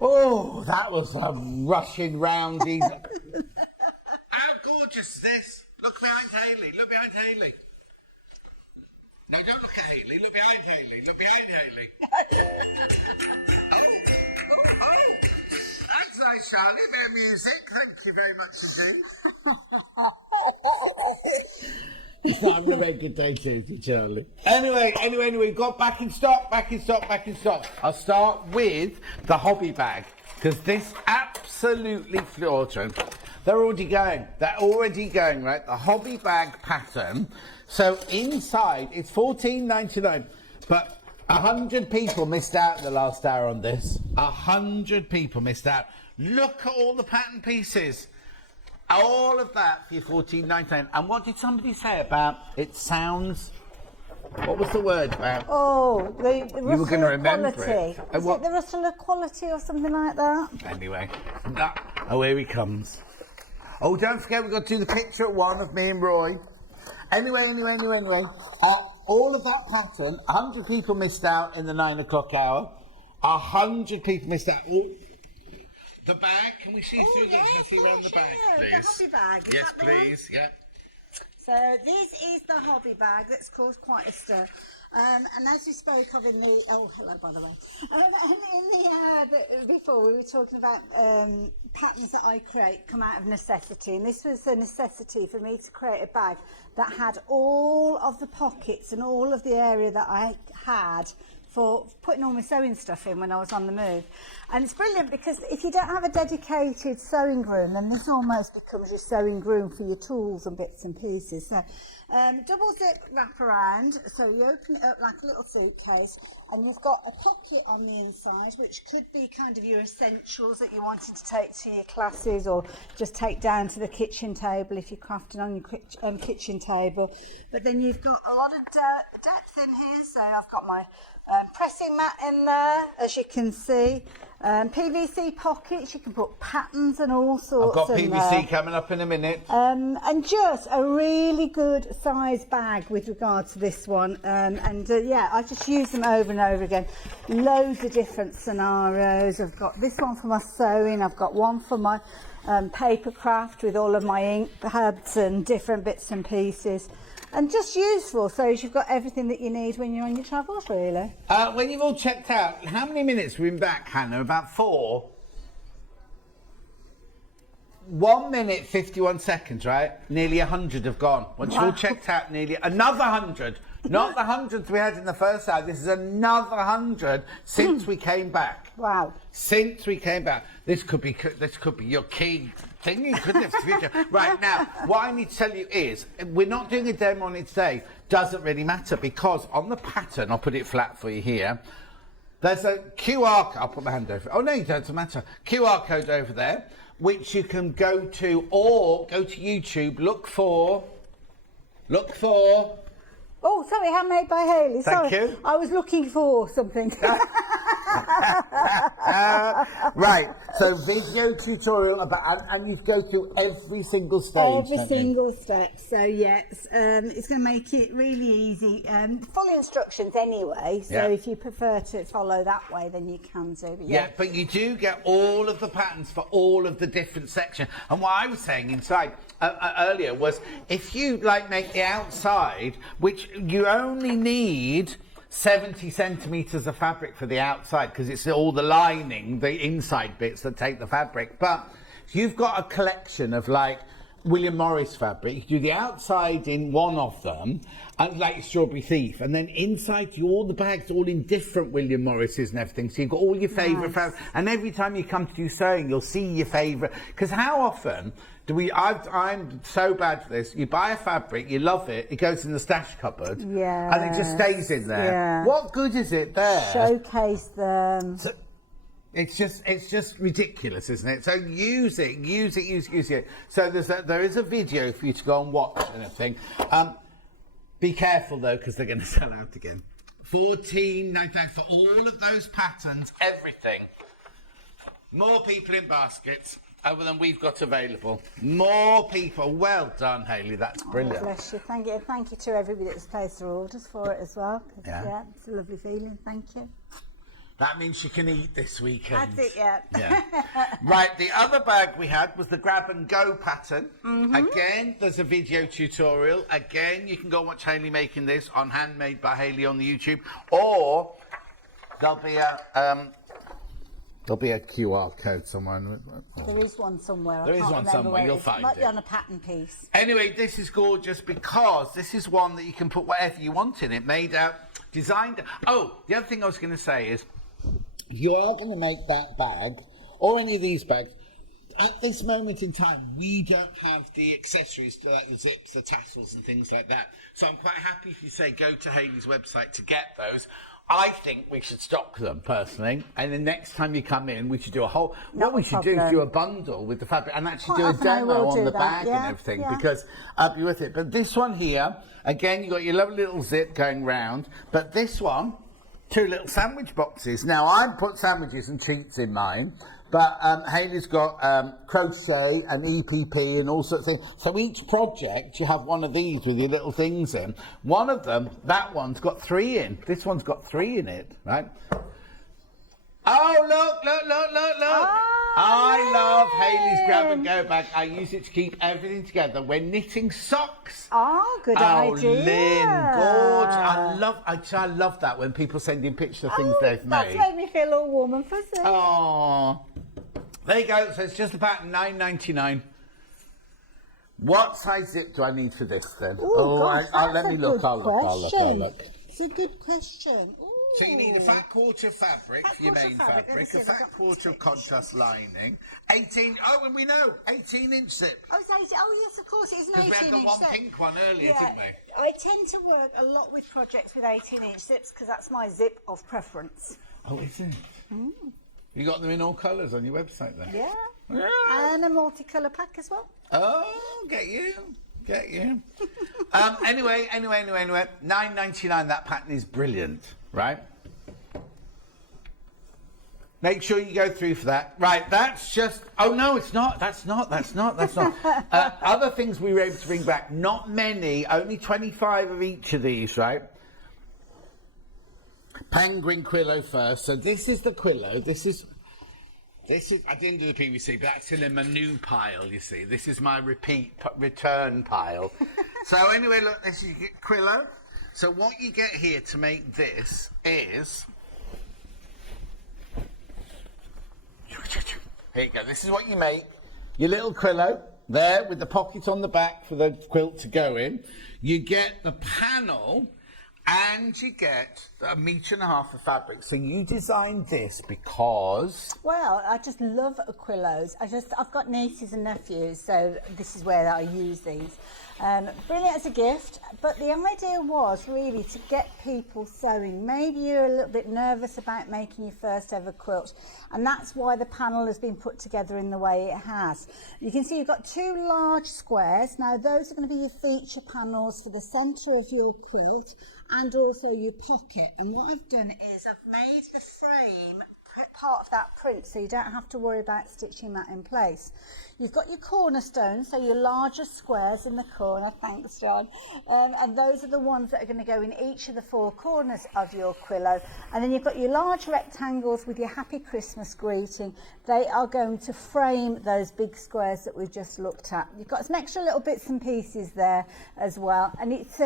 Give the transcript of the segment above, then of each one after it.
Oh, that was a rushing round. How gorgeous is this? Look behind Hayley. Look behind Hayley. No, don't look at Hayley. Look behind Hayley. Look behind Hayley. Oh. That's nice, Charlie. A bit of music. Thank you very much indeed. It's not having a very good day, Tuesday, Charlie. Anyway, got back in stock. I'll start with the hobby bag, because this absolutely children. They're already going, right? The hobby bag pattern. So inside, it's $14.99, but 100 people missed out in the last hour on this. 100 people missed out. Look at all the pattern pieces. All of that for your $14.99. And what did somebody say about it sounds... What was the word about? Oh, the you were going to remember quality. it. Is it the Rustler quality or something like that? Anyway, oh, here he comes. Oh, don't forget we've got to do the picture at 1 of me and Roy. Anyway. All of that pattern, 100 people missed out in the 9 o'clock hour. 100 people missed out. Oh, the bag, can we see through this? Can we see around the bag, please? The hobby bag. Yes, please. Yeah. So this is the hobby bag that's caused quite a stir. And as we spoke of in the, oh hello by the way, in the before we were talking about patterns that I create come out of necessity, and this was a necessity for me to create a bag that had all of the pockets and all of the area that I had for putting all my sewing stuff in when I was on the move. And it's brilliant because if you don't have a dedicated sewing room, then this almost becomes your sewing room for your tools and bits and pieces. So double zip wrap around, so you open it up like a little suitcase, and you've got a pocket on the inside, which could be kind of your essentials that you're wanting to take to your classes or just take down to the kitchen table if you're crafting on your kitchen table. But then you've got a lot of depth in here, so I've got my pressing mat in there, as you can see. PVC pockets, you can put patterns and all sorts. I've got PVC coming up in a minute. And just a really good size bag with regard to this one. Yeah, I just use them over and over again. Loads of different scenarios. I've got this one for my sewing. I've got one for my paper craft with all of my ink pads and different bits and pieces. And just useful, so you've got everything that you need when you're on your travels, really. When you've all checked out, how many minutes we've been back, Hannah? About 4? 1 minute, 51 seconds, right? Nearly 100 have gone. Once you've all checked out, nearly another 100. Not the 100s we had in the first hour. This is another 100 since we came back. Wow. Since we came back. This could be your key thingy, couldn't it? Right, now, what I need to tell you is, we're not doing a demo on it today. Doesn't really matter, because on the pattern, I'll put it flat for you here, there's a QR code. I'll put my hand over it. Oh, no, it doesn't matter. QR code over there, which you can go to, or go to YouTube, look for... Oh, sorry, Handmade by Hayley. Thank you. I was looking for something. Right, so video tutorial about, and you go through every single stage. Every single step. So yes, it's going to make it really easy. Full instructions anyway. So if you prefer to follow that way, then you can do. But but you do get all of the patterns for all of the different sections. And what I was saying inside earlier was, if you make the outside, which you only need 70 centimetres of fabric for the outside, because it's all the lining, the inside bits that take the fabric. But you've got a collection of William Morris fabric. You do the outside in one of them, and Strawberry Thief, and then inside all the bags, all in different William Morrises and everything. So you've got all your favourite fabric, and every time you come to do sewing, you'll see your favourite. Because how often do we? I'm so bad for this. You buy a fabric, you love it, it goes in the stash cupboard, and it just stays in there. Yeah. What good is it there? Showcase them. So, it's just ridiculous, isn't it? So use it. So there is a video for you to go and watch and everything. Be careful though, because they're going to sell out again. $14.99 for all of those patterns, everything. More people in baskets other than we've got available. More people. Well done, Hayley. That's brilliant. Oh, bless you. Thank you. Thank you to everybody that's placed their orders for it as well. Yeah, it's a lovely feeling. Thank you. That means she can eat this weekend. That's it, yeah. Yeah. Right, the other bag we had was the grab and go pattern. Again, there's a video tutorial. Again, you can go and watch Hayley making this on Handmade by Hayley on the YouTube, or there'll be a QR code somewhere. There is one somewhere. There is one somewhere. You'll find it. Might be on a pattern piece. Anyway, this is gorgeous because this is one that you can put whatever you want in it. Made out, designed. Oh, the other thing I was going to say is, you are going to make that bag or any of these bags. At this moment in time, we don't have the accessories like the zips, the tassels, and things like that. So I'm quite happy if you say go to Hayley's website to get those. I think we should stock them personally, and the next time you come in, we should do a whole. What we should do is do a bundle with the fabric and actually do a demo on the bag and everything, because I'll be with it. But this one here, again, you got your lovely little zip going round. But this one, 2 little sandwich boxes. Now I put sandwiches and treats in mine. But Hayley's got crochet and EPP and all sorts of things. So each project, you have one of these with your little things in. One of them, that one's got 3 in. This one's got 3 in it, right? Oh, look. I love Hayley's grab and go bag. I use it to keep everything together. We're knitting socks. Oh, good idea. Oh, Lynn, gorgeous. I love that when people send in pictures of things they've made. That's made me feel all warm and fuzzy. Oh. There you go. So it's just about $9.99. What size zip do I need for this then? Ooh, gosh, let me look. I'll look. It's a good question. Ooh. So you need a fat quarter of fabric for your main fabric, a fat quarter of contrast lining, 18. Oh, and we know 18-inch zip. Oh, it's 18. Oh, yes, of course, it is an 18-inch zip. We had the one pink one earlier, didn't we? I tend to work a lot with projects with 18-inch zips because that's my zip of preference. Oh, is it? Mm. You got them in all colours on your website then? Yeah. And a multicolour pack as well. Oh, get you. Anyway, $9.99. That pattern is brilliant, right? Make sure you go through for that. Right, that's just... Oh, no, it's not. That's not. Other things we were able to bring back. Not many. Only 25 of each of these, right? Penguin Quillo first. So this is the Quillo. This is, I didn't do the PVC, but that's in my new pile, you see. This is my return pile. So anyway, look, this is Quillo. So what you get here to make this is... Here you go. This is what you make. Your little Quillo there with the pocket on the back for the quilt to go in. You get the panel... And you get 1.5 meters of fabric. So you designed this because... Well, I just love quillos. I've got nieces and nephews, so this is where I use these. Brilliant as a gift, but the idea was really to get people sewing. Maybe you're a little bit nervous about making your first ever quilt, and that's why the panel has been put together in the way it has. You can see you've got 2 large squares. Now those are going to be your feature panels for the centre of your quilt and also your pocket. And what I've done is I've made the frame part of that print, so you don't have to worry about stitching that in place. You've got your cornerstones, so your larger squares in the corner, thanks John, and those are the ones that are going to go in each of the 4 corners of your Quillo. And then you've got your large rectangles with your Happy Christmas greeting. They are going to frame those big squares that we've just looked at. You've got some extra little bits and pieces there as well, and it's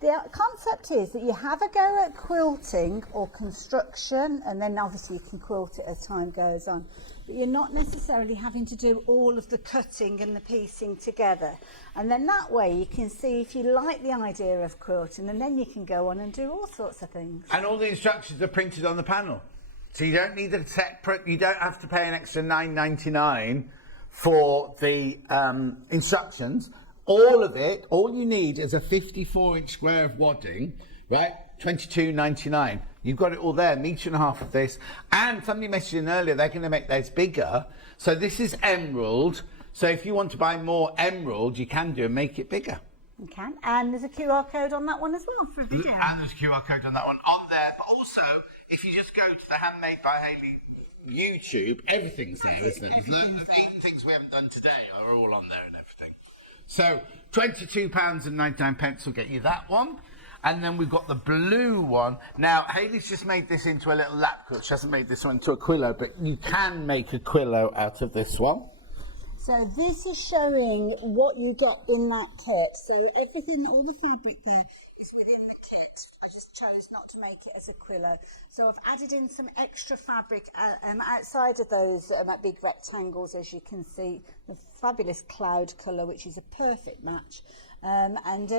the concept is that you have a go at quilting or construction, and then obviously you can quilt it as time goes on, but you're not necessarily having to do all of the cutting and the piecing together. And then that way you can see if you like the idea of quilting, and then you can go on and do all sorts of things. And all the instructions are printed on the panel, so you don't need a separate, you don't have to pay an extra $9.99 for the instructions. All of it, all you need is a 54-inch square of wadding, right? $22.99. You've got it all there, 1.5 meters of this. And somebody messaged in earlier, they're going to make theirs bigger. So this is emerald. So if you want to buy more emerald, you can do and make it bigger. You can. And there's a QR code on that one as well for a video. And there's a QR code on that one on there. But also, if you just go to the Handmade by Hayley YouTube, everything's there, isn't it? Even things we haven't done today are all on there and everything. So £22.99 will get you that one. And then we've got the blue one. Now, Hayley's just made this into a little lap quilt. She hasn't made this one into a quillo, but you can make a quillo out of this one. So this is showing what you get in that kit. So everything, all the fabric there is within the kit. I just chose not to make it as a quillo. So I've added in some extra fabric outside of those big rectangles, as you can see, the fabulous cloud colour, which is a perfect match. And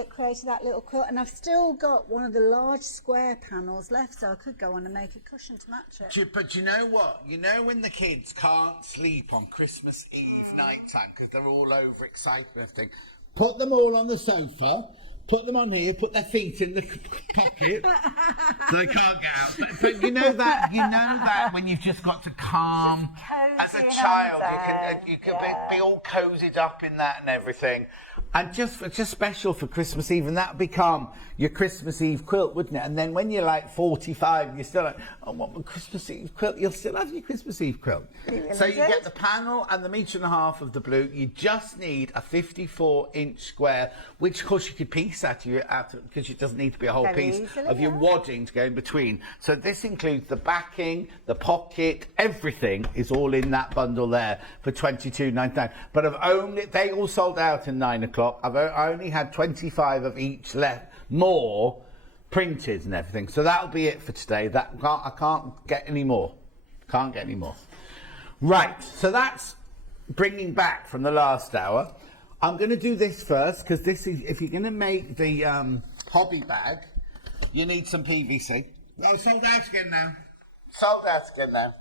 created that little quilt, and I've still got one of the large square panels left, so I could go on and make a cushion to match it. But you know what? You know when the kids can't sleep on Christmas Eve night time because they're all overexcited and everything, put them all on the sofa, put them on here, put their feet in the pocket so they can't get out. But you know that when you've just got to calm, as a child, you can be all cozied up in that and everything. And just special for Christmas Eve, and that would become your Christmas Eve quilt, wouldn't it? And then when you're like 45, you're still like, I want my Christmas Eve quilt. You'll still have your Christmas Eve quilt. So you get the panel and the 1.5 meters of the blue. You just need a 54-inch square, which of course you could piece out because it doesn't need to be a whole piece of your wadding to go in between. So this includes the backing, the pocket, everything is all in that bundle there for $22.99. But they all sold out in 9 o'clock. I only had 25 of each left, more printed and everything. So that'll be it for today. I can't get any more. Can't get any more. Right, so that's bringing back from the last hour. I'm going to do this first, because this is, if you're going to make the hobby bag, you need some PVC. Oh, sold out again now. Sold out again now.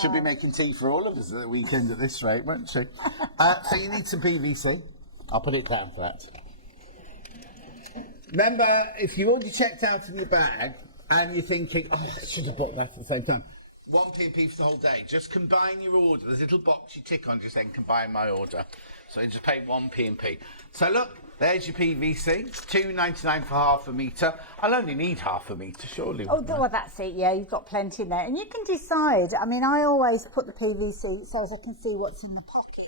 Should be making tea for all of us at the weekend at this rate, won't she? So you need some PVC. I'll put it down for that. Remember, if you already checked out in your bag and you're thinking, oh, I should have bought that at the same time, 1p for the whole day. Just combine your order. There's a little box you tick on just saying combine my order. So you just pay 1p. So look, there's your PVC. $2.99 for half a metre. I'll only need half a metre, surely. Oh, well, that's it. Yeah, you've got plenty in there. And you can decide. I mean, I always put the PVC so as I can see what's in the pocket.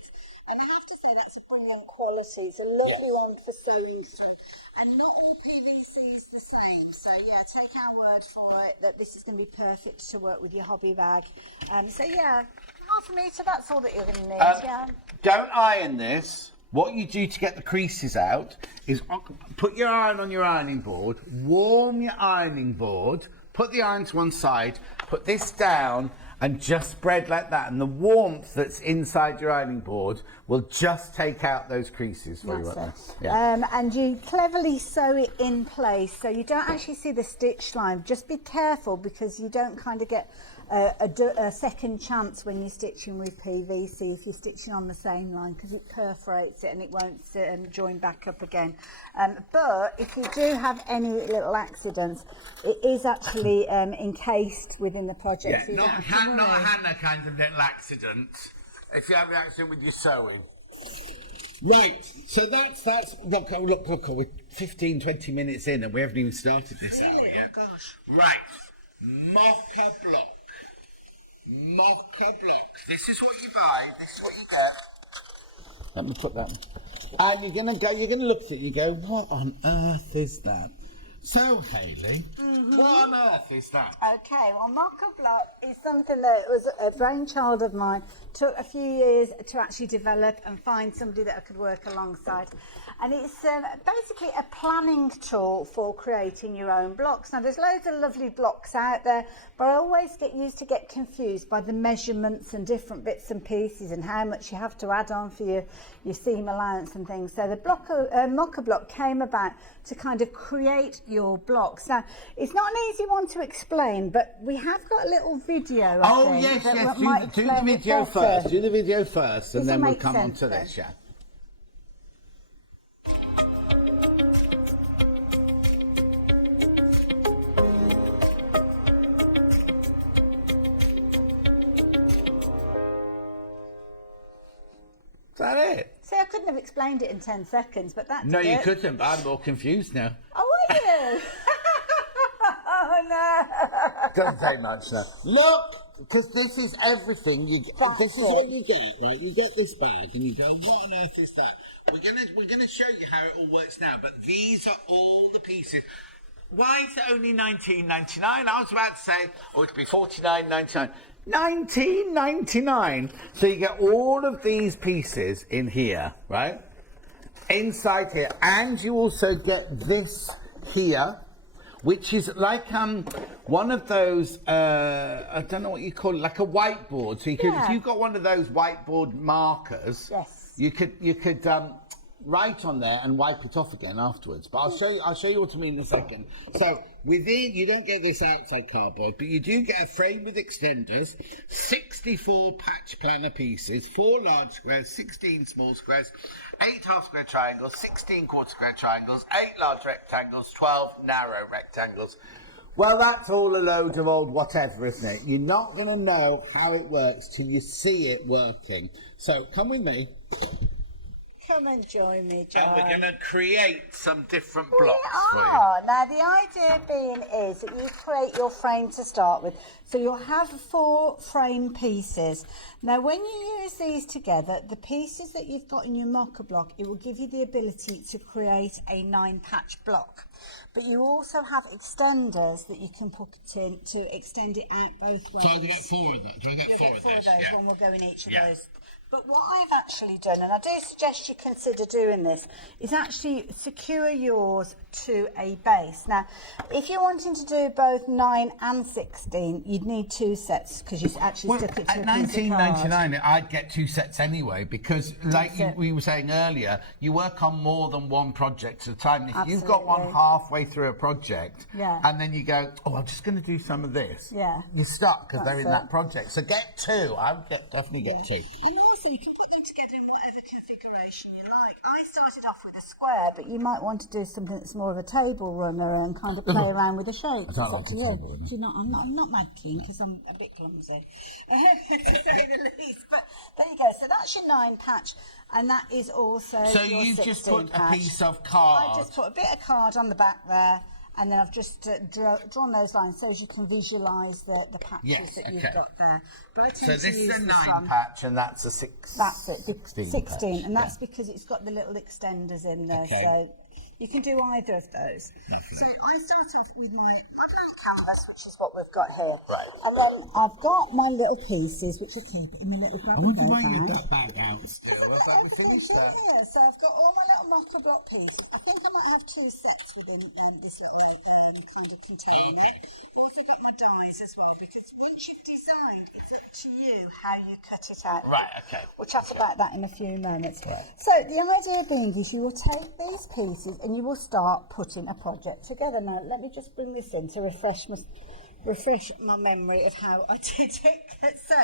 And I have to say that's a brilliant quality. It's a lovely one for sewing through. And not all PVC is the same. So yeah, take our word for it that this is going to be perfect to work with your hobby bag. So yeah, half a metre, that's all that you're going to need. Don't iron this. What you do to get the creases out is put your iron on your ironing board, warm your ironing board, put the iron to one side, put this down, and just spread like that, and the warmth that's inside your ironing board will just take out those creases for you. Yeah. And you cleverly sew it in place so you don't actually see the stitch line. Just be careful because you don't kind of get a second chance when you're stitching with PVC if you're stitching on the same line, because it perforates it and it won't join back up again. But if you do have any little accidents, it is actually encased within the project. Yeah, so not a Hannah kind of little accident. If you have an accident with your sewing. Right, so that's look, we're 15-20 minutes in and we haven't even started this hour yet. Oh gosh. Right, Mockablock. Mockablock. This is what you buy, this is what you get. Let me put that. And you're gonna look at it, you go, what on earth is that? So, Hayley, what on earth is that? Okay, well, Mockablock is something that was a brainchild of mine. Took a few years to actually develop and find somebody that I could work alongside. And it's basically a planning tool for creating your own blocks. Now, there's loads of lovely blocks out there, but I always get confused by the measurements and different bits and pieces and how much you have to add on for your seam allowance and things. So the Mockablock came about to kind of create your blocks. Now, it's not an easy one to explain, but we have got a little video. Yes. Do the video first. Do the video first, and then we'll come on to this, yeah. Is that it? See, I couldn't have explained it in 10 seconds, but that's No, you couldn't, but I'm more confused now. Oh, are you? Oh, no. Doesn't take much now. Look, because this is everything you get. This is what you get, right? You get this bag and you go, what on earth is that? We're gonna show you how it all works now, but these are all the pieces. why is it only 19.99? I was about to say, oh, it'd be 49.99. 19.99. So you get all of these pieces in here, right? Inside here, and you also get this here, which is like one of those I don't know what you call it, like a whiteboard. So you could, if you've got one of those whiteboard markers, Yes. you could write on there and wipe it off again afterwards. But I'll show you what I mean in a second. So within, you don't get this outside cardboard, but you do get a frame with extenders, 64 patch planner pieces, 4 large squares, 16 small squares, 8 half square triangles, 16 quarter square triangles, 8 large rectangles, 12 narrow rectangles. Well, that's all a load of old whatever, isn't it? You're not going to know how it works till you see it working. So come with me. Come and join me, John. And we're going to create some different blocks for you. Now, the idea being is that you create your frame to start with. So you'll have 4 frame pieces. Now, when you use these together, the pieces that you've got in your Mockablock, it will give you the ability to create a 9-patch block. But you also have extenders that you can put in to extend it out both ways. So I get 4 of them. Do I get 4 of You'll get 4 of those? those, one will go in each of those. But what I've actually done, and I do suggest you consider doing this, is actually secure yours to a base. Now, if you're wanting to do both 9 and 16, you'd need 2 sets because you actually stuck it to at a piece of card. $19.99, I'd get 2 sets anyway because, like we were saying earlier, you work on more than one project at a time. If you've got one halfway through a project, and then you go, oh, I'm just going to do some of this, you're stuck because they're in that project. So get 2. I would definitely get 2. And also, you can put them together in whatever configuration you like. I started off with a square, but you might want to do something that's more of a table runner and kind of play around with the shapes. I don't like a table runner. Do you know, I'm not mad keen because I'm a bit clumsy, to say the least. But there you go. So that's your 9-patch, and that is also So your you just put 16-patch. a piece of card. I just put a bit of card on the back there. And then I've just drawn those lines so as you can visualise the patches that you've got there. But I tend So to this use is a this 9-patch and that's a 16. That's it, 16, patch. and that's because it's got the little extenders in there, so you can do either of those. So I start off with my blank canvas, which is what we've got here. Right. And then I've got my little pieces, which I keep in my little grabber bag. I wonder why you had that bag out still. So I've got all my little Mockablock pieces. I think I might have 2 sets within this little kind of container. I've also got my dies as well, because once you've designed, it's up to you how you cut it out. Right, okay. We'll chat about that in a few moments. Right. So the idea being is you will take these pieces and you will start putting a project together. Now let me just bring this in to refresh my memory of how I did it. So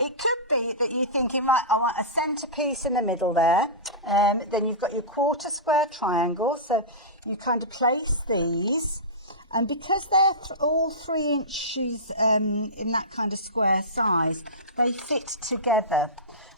it could be that you're thinking, right, I want a centre piece in the middle there. Then you've got your quarter square triangle. So you kind of place these. And because they're all 3 inches in that kind of square size, they fit together.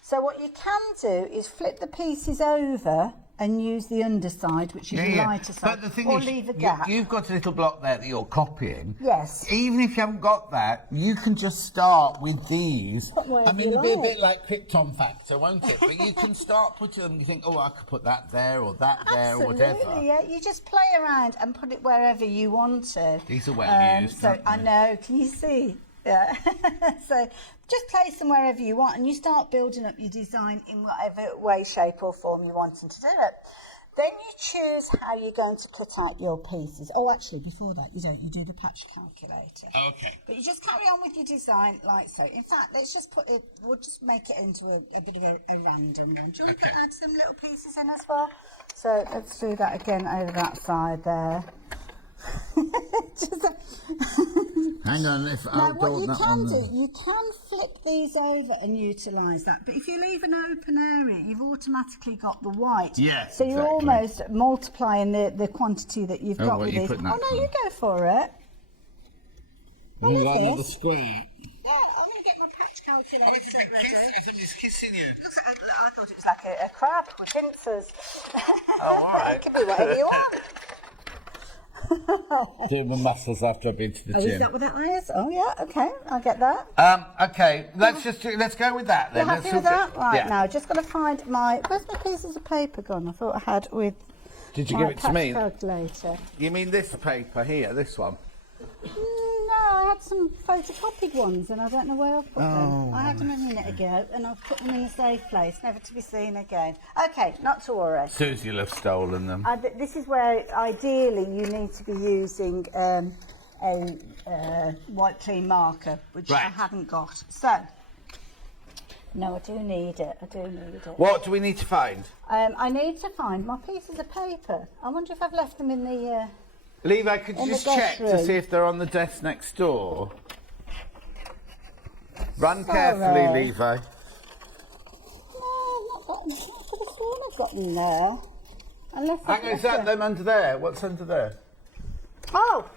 So what you can do is flip the pieces over and use the underside, which is the lighter side, but the thing or is, leave a gap. You've got a little block there that you're copying. Yes. Even if you haven't got that, you can just start with these. I mean, it'll be a bit like Krypton Factor, won't it? But you can start putting them and you think, oh, I could put that there or that there or whatever. Absolutely, yeah. You just play around and put it wherever you want to. These are well used. So I know, can you see? Yeah. So just place them wherever you want and you start building up your design in whatever way, shape or form you're wanting to do it. Then you choose how you're going to cut out your pieces. Oh, actually, before that, you do the patch calculator. Okay. But you just carry on with your design like so. In fact, let's just put it, we'll just make it into a bit of a random one. Do you want to add some little pieces in as well? So let's do that again over that side there. Hang on, now what you can do, you can flip these over and utilise that, but if you leave an open area, you've automatically got the white. Yes, so you're almost multiplying the quantity that you've got with these. Oh no, you go for it. What is this? The square. Yeah, I'm going to get my patch calculator ready. Somebody's kissing you. Looks like, I thought it was like a crab with pincers. Oh, all right. It can be whatever you want. Doing my muscles after I've been to the gym. Is that what that is? Oh yeah, okay, I get that. Okay, let's go with that then. You're happy with that? Right, now just got to find where's my pieces of paper gone? I thought I had with Did you my give it to patch me? calculator. You mean this paper here, this one? No, I had some photocopied ones and I don't know where I've put them. I had them a minute ago and I've put them in a safe place, never to be seen again. Okay, not to worry. Susie will have stolen them. This is where ideally you need to be using a white clean marker, which I haven't got. So, no, I do need it. I do need it. What do we need to find? I need to find my pieces of paper. I wonder if I've left them in the... Levi, could you just check to see if they're on the desk next door? Run carefully, Levi. No, not got them. I could have sworn I've got them there. Unless Is that them under there? What's under there? Oh!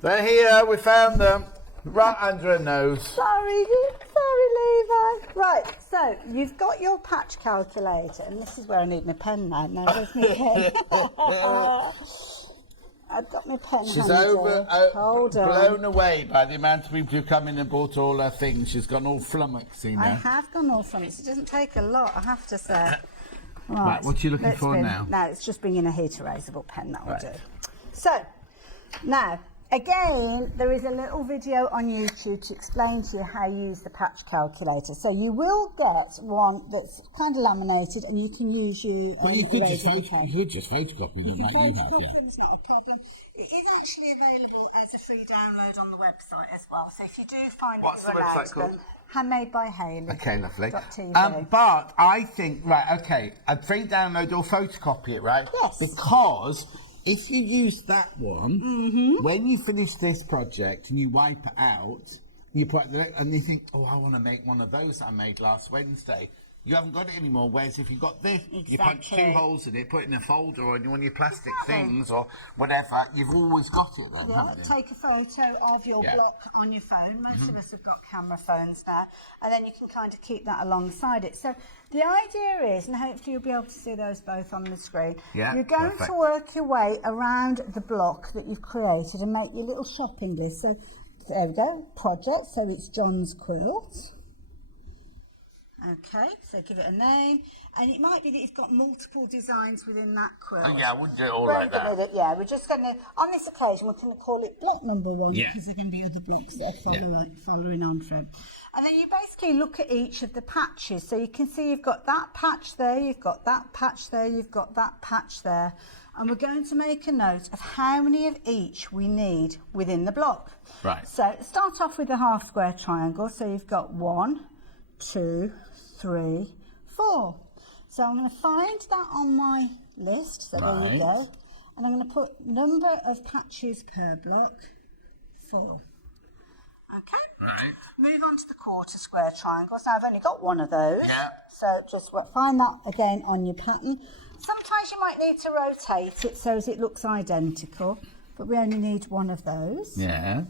They're here, we found them. Right under her nose. Sorry, Levi. Right, so you've got your patch calculator, and this is where I need my pen now. Now, where's my pen? I've got my pen. She's Hold on. blown away by the amount of people who come in and bought all her things. She's gone all flummoxy now. I have gone all flummoxy. It doesn't take a lot, I have to say. Right, what are you looking for now? No, it's just bringing a heat erasable pen, that will do. So, now, again, there is a little video on YouTube to explain to you how you use the patch calculator. So you will get one that's kind of laminated and you can use your you could just photocopy them like you have, yeah. It's not a problem. It is actually available as a free download on the website as well. So if you do find What's the website called? Handmade by Hayley. Okay, lovely. .tv. But I think, a free download or photocopy it, right? Yes. Because if you use that one, when you finish this project and you wipe it out, you put it and you think, oh, I want to make one of those that I made last Wednesday. You haven't got it anymore. Whereas if you've got this, you punch 2 holes in it, put it in a folder or in one of your plastic things or whatever, you've always got it then, haven't you? Take a photo of your block on your phone. Most of us have got camera phones now. And then you can kind of keep that alongside it. So the idea is, and hopefully you'll be able to see those both on the screen, you're going to work your way around the block that you've created and make your little shopping list. So there we go, project, so it's John's quilt. Okay, so give it a name, and it might be that you've got multiple designs within that quilt. Oh, yeah, I wouldn't do it all like that. We're just going to, on this occasion, we're going to call it block number 1 because there are going to be other blocks that are following on from. And then you basically look at each of the patches. So you can see you've got that patch there, you've got that patch there, you've got that patch there. And we're going to make a note of how many of each we need within the block. Right. So start off with a half square triangle. So you've got 1, 2, 3, 4. So I'm going to find that on my list. So there you go. And I'm going to put number of patches per block, 4. Okay. Right. Move on to the quarter square triangles. Now I've only got one of those. Yeah. So just find that again on your pattern. Sometimes you might need to rotate it so as it looks identical, but we only need one of those. Yeah.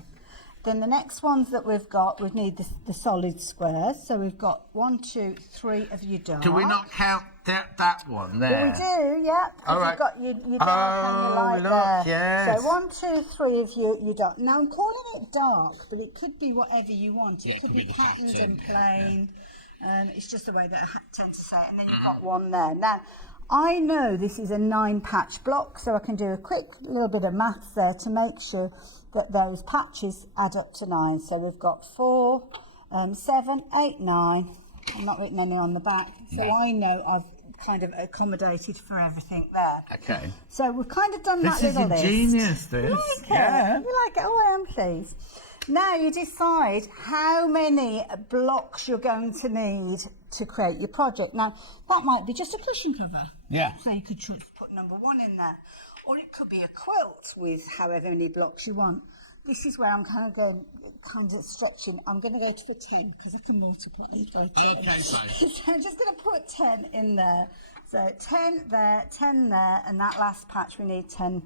Then the next ones that we've got, we need the solid squares. So we've got 1, 2, 3 of your dark. Do we not count that one there? We do, yeah. All right. You've got your dark and your light there. Yes. So 1, 2, 3 of your dark. Now I'm calling it dark, but it could be whatever you want. It could be patterned and plain. It's just the way that I tend to say it. And then you've got one there. Now, I know this is a 9-patch block, so I can do a quick little bit of maths there to make sure that those patches add up to 9. So we've got 4, 7, 8, 9. I'm not written any on the back, so I know I've kind of accommodated for everything there. Okay. So we've kind of done that little list. This is ingenious, this. You like it? You like it? Oh, I am pleased. Now you decide how many blocks you're going to need to create your project. Now, that might be just a cushion cover. Yeah. So you could put number 1 in there. Or it could be a quilt with however many blocks you want. This is where I'm kind of stretching. I'm going to go to 10 because I can multiply. Okay, fine. So I'm just going to put 10 in there. So 10 there, 10 there, and that last patch we need 10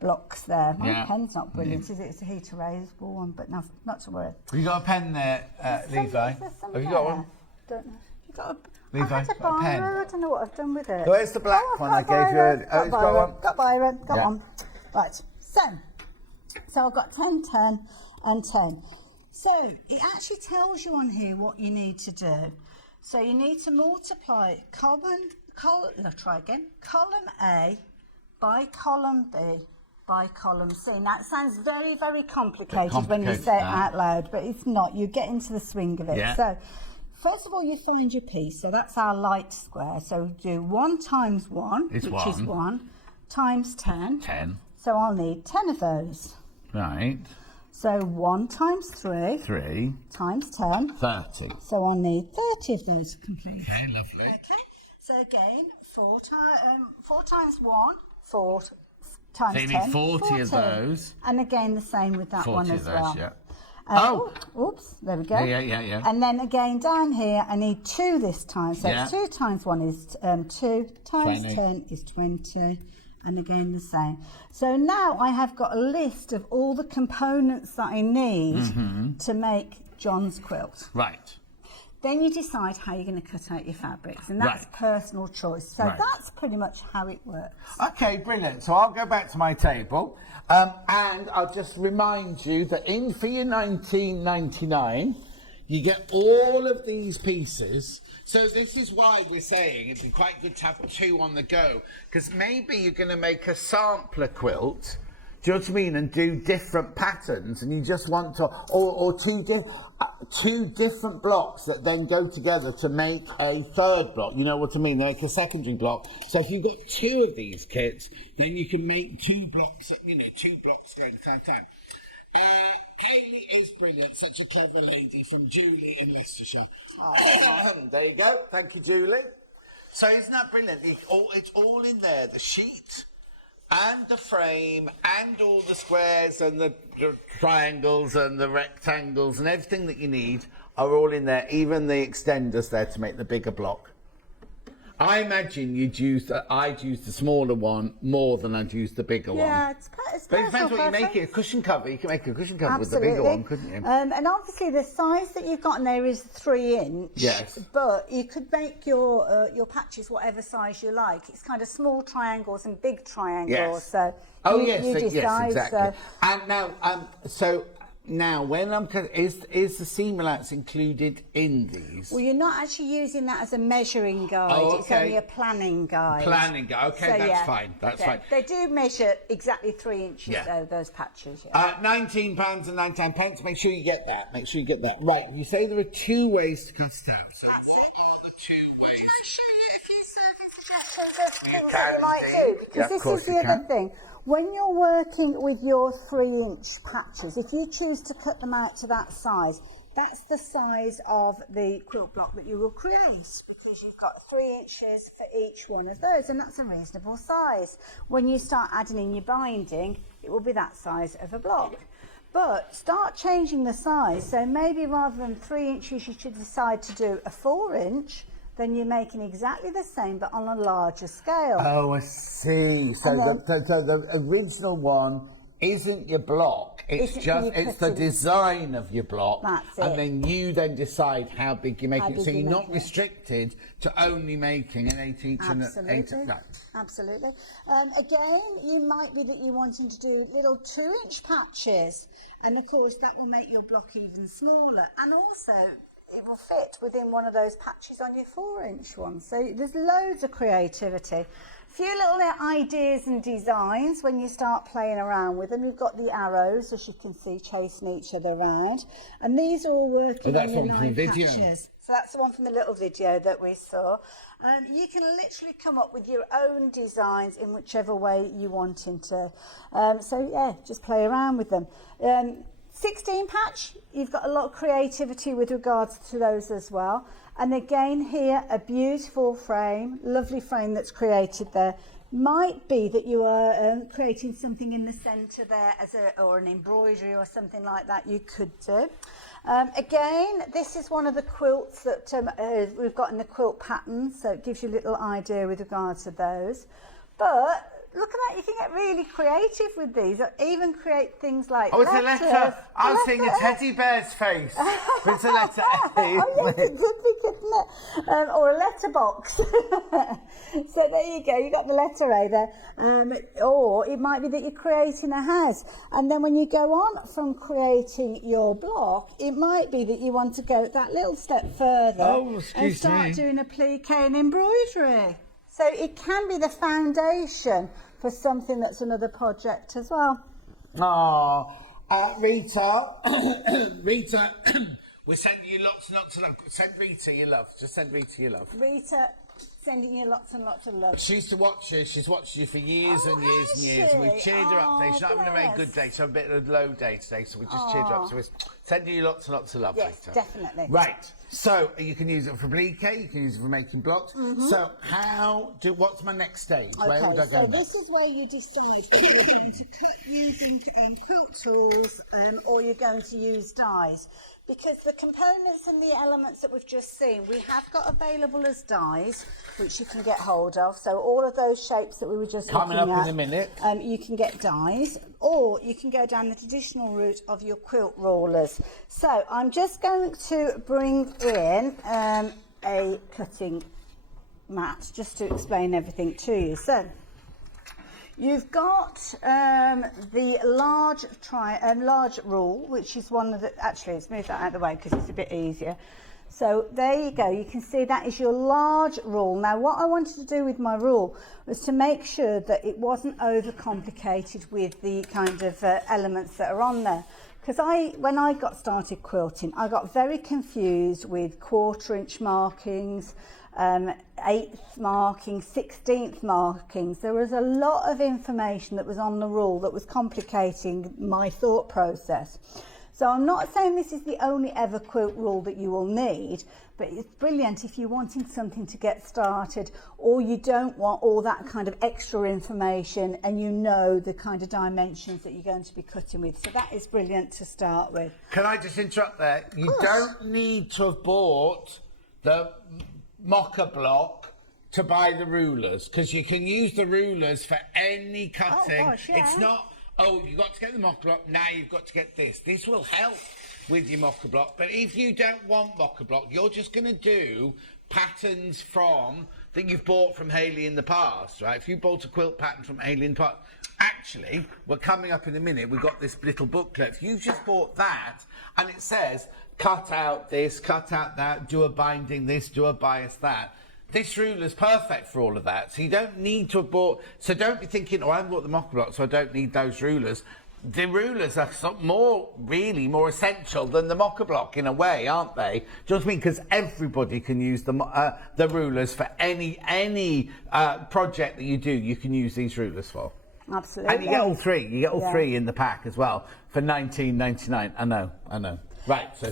blocks there. My pen's not brilliant, is it? It's a heat erasable one, but no, not to worry. Have you got a pen there, Levi? Have you got one? Don't know. You got a Levi, I had a got a pen? I don't know what I've done with it. Where's the black one I gave you earlier? Oh, it's got one. Got Byron, got one. Right, so I've got 10, 10, and 10. So it actually tells you on here what you need to do. So you need to multiply column A by column B, by column C. Now it sounds very, very complicated when you say it out loud, but it's not. You get into the swing of it. Yeah. So first of all, you find your piece. So that's our light square. So do 1 times 1, which is 1, times 10. 10. So I'll need 10 of those. Right. So 1 times 3. 3. Times 10. 30. So I'll need 30 of those complete. Okay, lovely. Okay. So again, 4 times 1, 4 times So you 10. need 40 of those. And again, the same with that 40 one as of those, well. Yeah. Oops, there we go. Yeah. And then again down here, I need 2 this time. So Yeah. 2 times 1 is 2, times 20. 10 is 20, and again the same. So now I have got a list of all the components that I need to make John's quilt. Right. Then you decide how you're going to cut out your fabrics, and that's personal choice. So that's pretty much how it works. Okay, brilliant. So I'll go back to my table, and I'll just remind you that for your 19.99, you get all of these pieces. So this is why we're saying it'd be quite good to have 2 on the go, because maybe you're going to make a sampler quilt. Do you know what I mean? And do different patterns, and you just want to, or two different blocks that then go together to make a third block. You know what I mean? They make a secondary block. So if you've got 2 of these kits, then you can make 2 blocks. 2 blocks going at a time. Hayley is brilliant. Such a clever lady from Julie in Leicestershire. There you go. Thank you, Julie. So isn't that brilliant? It's all in there. The sheet, and the frame, and all the squares, and the triangles, and the rectangles, and everything that you need are all in there, even the extenders there to make the bigger block. I imagine I'd use the smaller one more than I'd use the bigger one. Yeah, it's But it depends what you make it. A cushion cover, you can make a cushion cover with the bigger one, couldn't you? And obviously the size that you've got in there is 3 inch. Yes. But you could make your patches whatever size you like. It's kind of small triangles and big triangles. Yes. So yes, you decide, exactly. So. And now, when is the seam allowance included in these? Well, you're not actually using that as a measuring guide. Oh, okay. It's only a planning guide. Planning guide. Okay, So, that's fine. That's fine. They do measure exactly 3 inches, though, those patches. Yeah. £19.99. Make sure you get that. Make sure you get that. Right. You say there are 2 ways to cut it out. So what are the 2 ways? Can I show you a few surface suggestions of things that you might do? Because this is the other thing. When you're working with your 3-inch patches, if you choose to cut them out to that size, that's the size of the quilt block that you will create, because you've got 3 inches for each one of those, and that's a reasonable size. When you start adding in your binding, it will be that size of a block. But start changing the size, so maybe rather than 3 inches, you should decide to do a 4-inch, then you're making exactly the same but on a larger scale. Oh, I see. So the original one isn't your block. It's the design of your block. That's and it. then you decide how big you make it. So you're not restricted to only making an 8-inch and an 8-inch. No. Absolutely. Again, you might be that you're wanting to do little 2-inch patches, and of course that will make your block even smaller, and also it will fit within one of those patches on your 4-inch one. So there's loads of creativity. A few little ideas and designs when you start playing around with them. You've got the arrows, as you can see, chasing each other around. And these are all working on your 9 patches. So that's the one from the little video that we saw. You can literally come up with your own designs in whichever way you want to. So yeah, just play around with them. 16 patch, you've got a lot of creativity with regards to those as well. And again here, a beautiful frame, lovely frame that's created there. Might be that you are creating something in the centre there or an embroidery or something like that you could do. Again, this is one of the quilts that we've got in the quilt pattern, so it gives you a little idea with regards to those. But look at that, you can get really creative with these, or even create things like it's a letter. I was seeing a teddy bear's face. It's a letter A. Oh yes, it could be, couldn't it? Or a letterbox. So there you go, you got the letter A there. Or it might be that you're creating a house. And then when you go on from creating your block, it might be that you want to go that little step further and start doing a plique and embroidery. So it can be the foundation for something that's another project as well. Oh, Rita, Rita, we're sending you lots and lots of love. Send Rita your love. Just send Rita your love. Rita, sending you lots and lots of love. She used to watch you. She's watched you for years and years and has years. And we've she? cheered her up today. She's not having a very Bless. good day. She's having a bit of a low day today. So we just cheered her up. So we're sending you lots and lots of love, Yes, Rita. definitely. Right. So you can use it for plique. You can use it for making blocks. So what's my next stage? Where would I go So next? this is where you decide whether you're going to cut using quilt tools or you're going to use dies. Because the components and the elements that we've just seen, we have got available as dies, which you can get hold of. So all of those shapes that we were just Coming looking up at, in a minute. you can get dies, or you can go down the traditional route of your quilt rollers. So I'm just going to bring in a cutting mat just to explain everything to you. So you've got the large rule, which is one of the, actually let's move that out of the way because it's a bit easier. So there you go, you can see that is your large rule. Now what I wanted to do with my rule was to make sure that it wasn't overcomplicated with the kind of elements that are on there. Because when I got started quilting, I got very confused with 1/4 inch markings, 1/8 markings, 1/16 markings. There was a lot of information that was on the rule that was complicating my thought process. So I'm not saying this is the only ever quilt rule that you will need, but it's brilliant if you're wanting something to get started, or you don't want all that kind of extra information and you know the kind of dimensions that you're going to be cutting with. So that is brilliant to start with. Can I just interrupt there? You don't need to have bought the Mockablock to buy the rulers, because you can use the rulers for any cutting. Oh, gosh, yeah. It's not, oh, you've got to get the Mockablock, now you've got to get this. This will help with your Mockablock, but if you don't want Mockablock, you're just going to do patterns that you've bought from Hayley in the past, right? If you bought a quilt pattern from Hayley in the past, actually, we're coming up in a minute, we've got this little booklet. If you've just bought that, and it says, cut out this, cut out that, do a binding this, do a bias that, this ruler's perfect for all of that. So you don't need to have bought, so don't be thinking, oh, I haven't bought the Mockablock, so I don't need those rulers. The rulers are really more essential than the Mockablock in a way, aren't they? Do you know what I mean? Because everybody can use the rulers for any project that you do. You can use these rulers for. Absolutely. And you get all three. You get all three in the pack as well for $19.99. I know. Right, so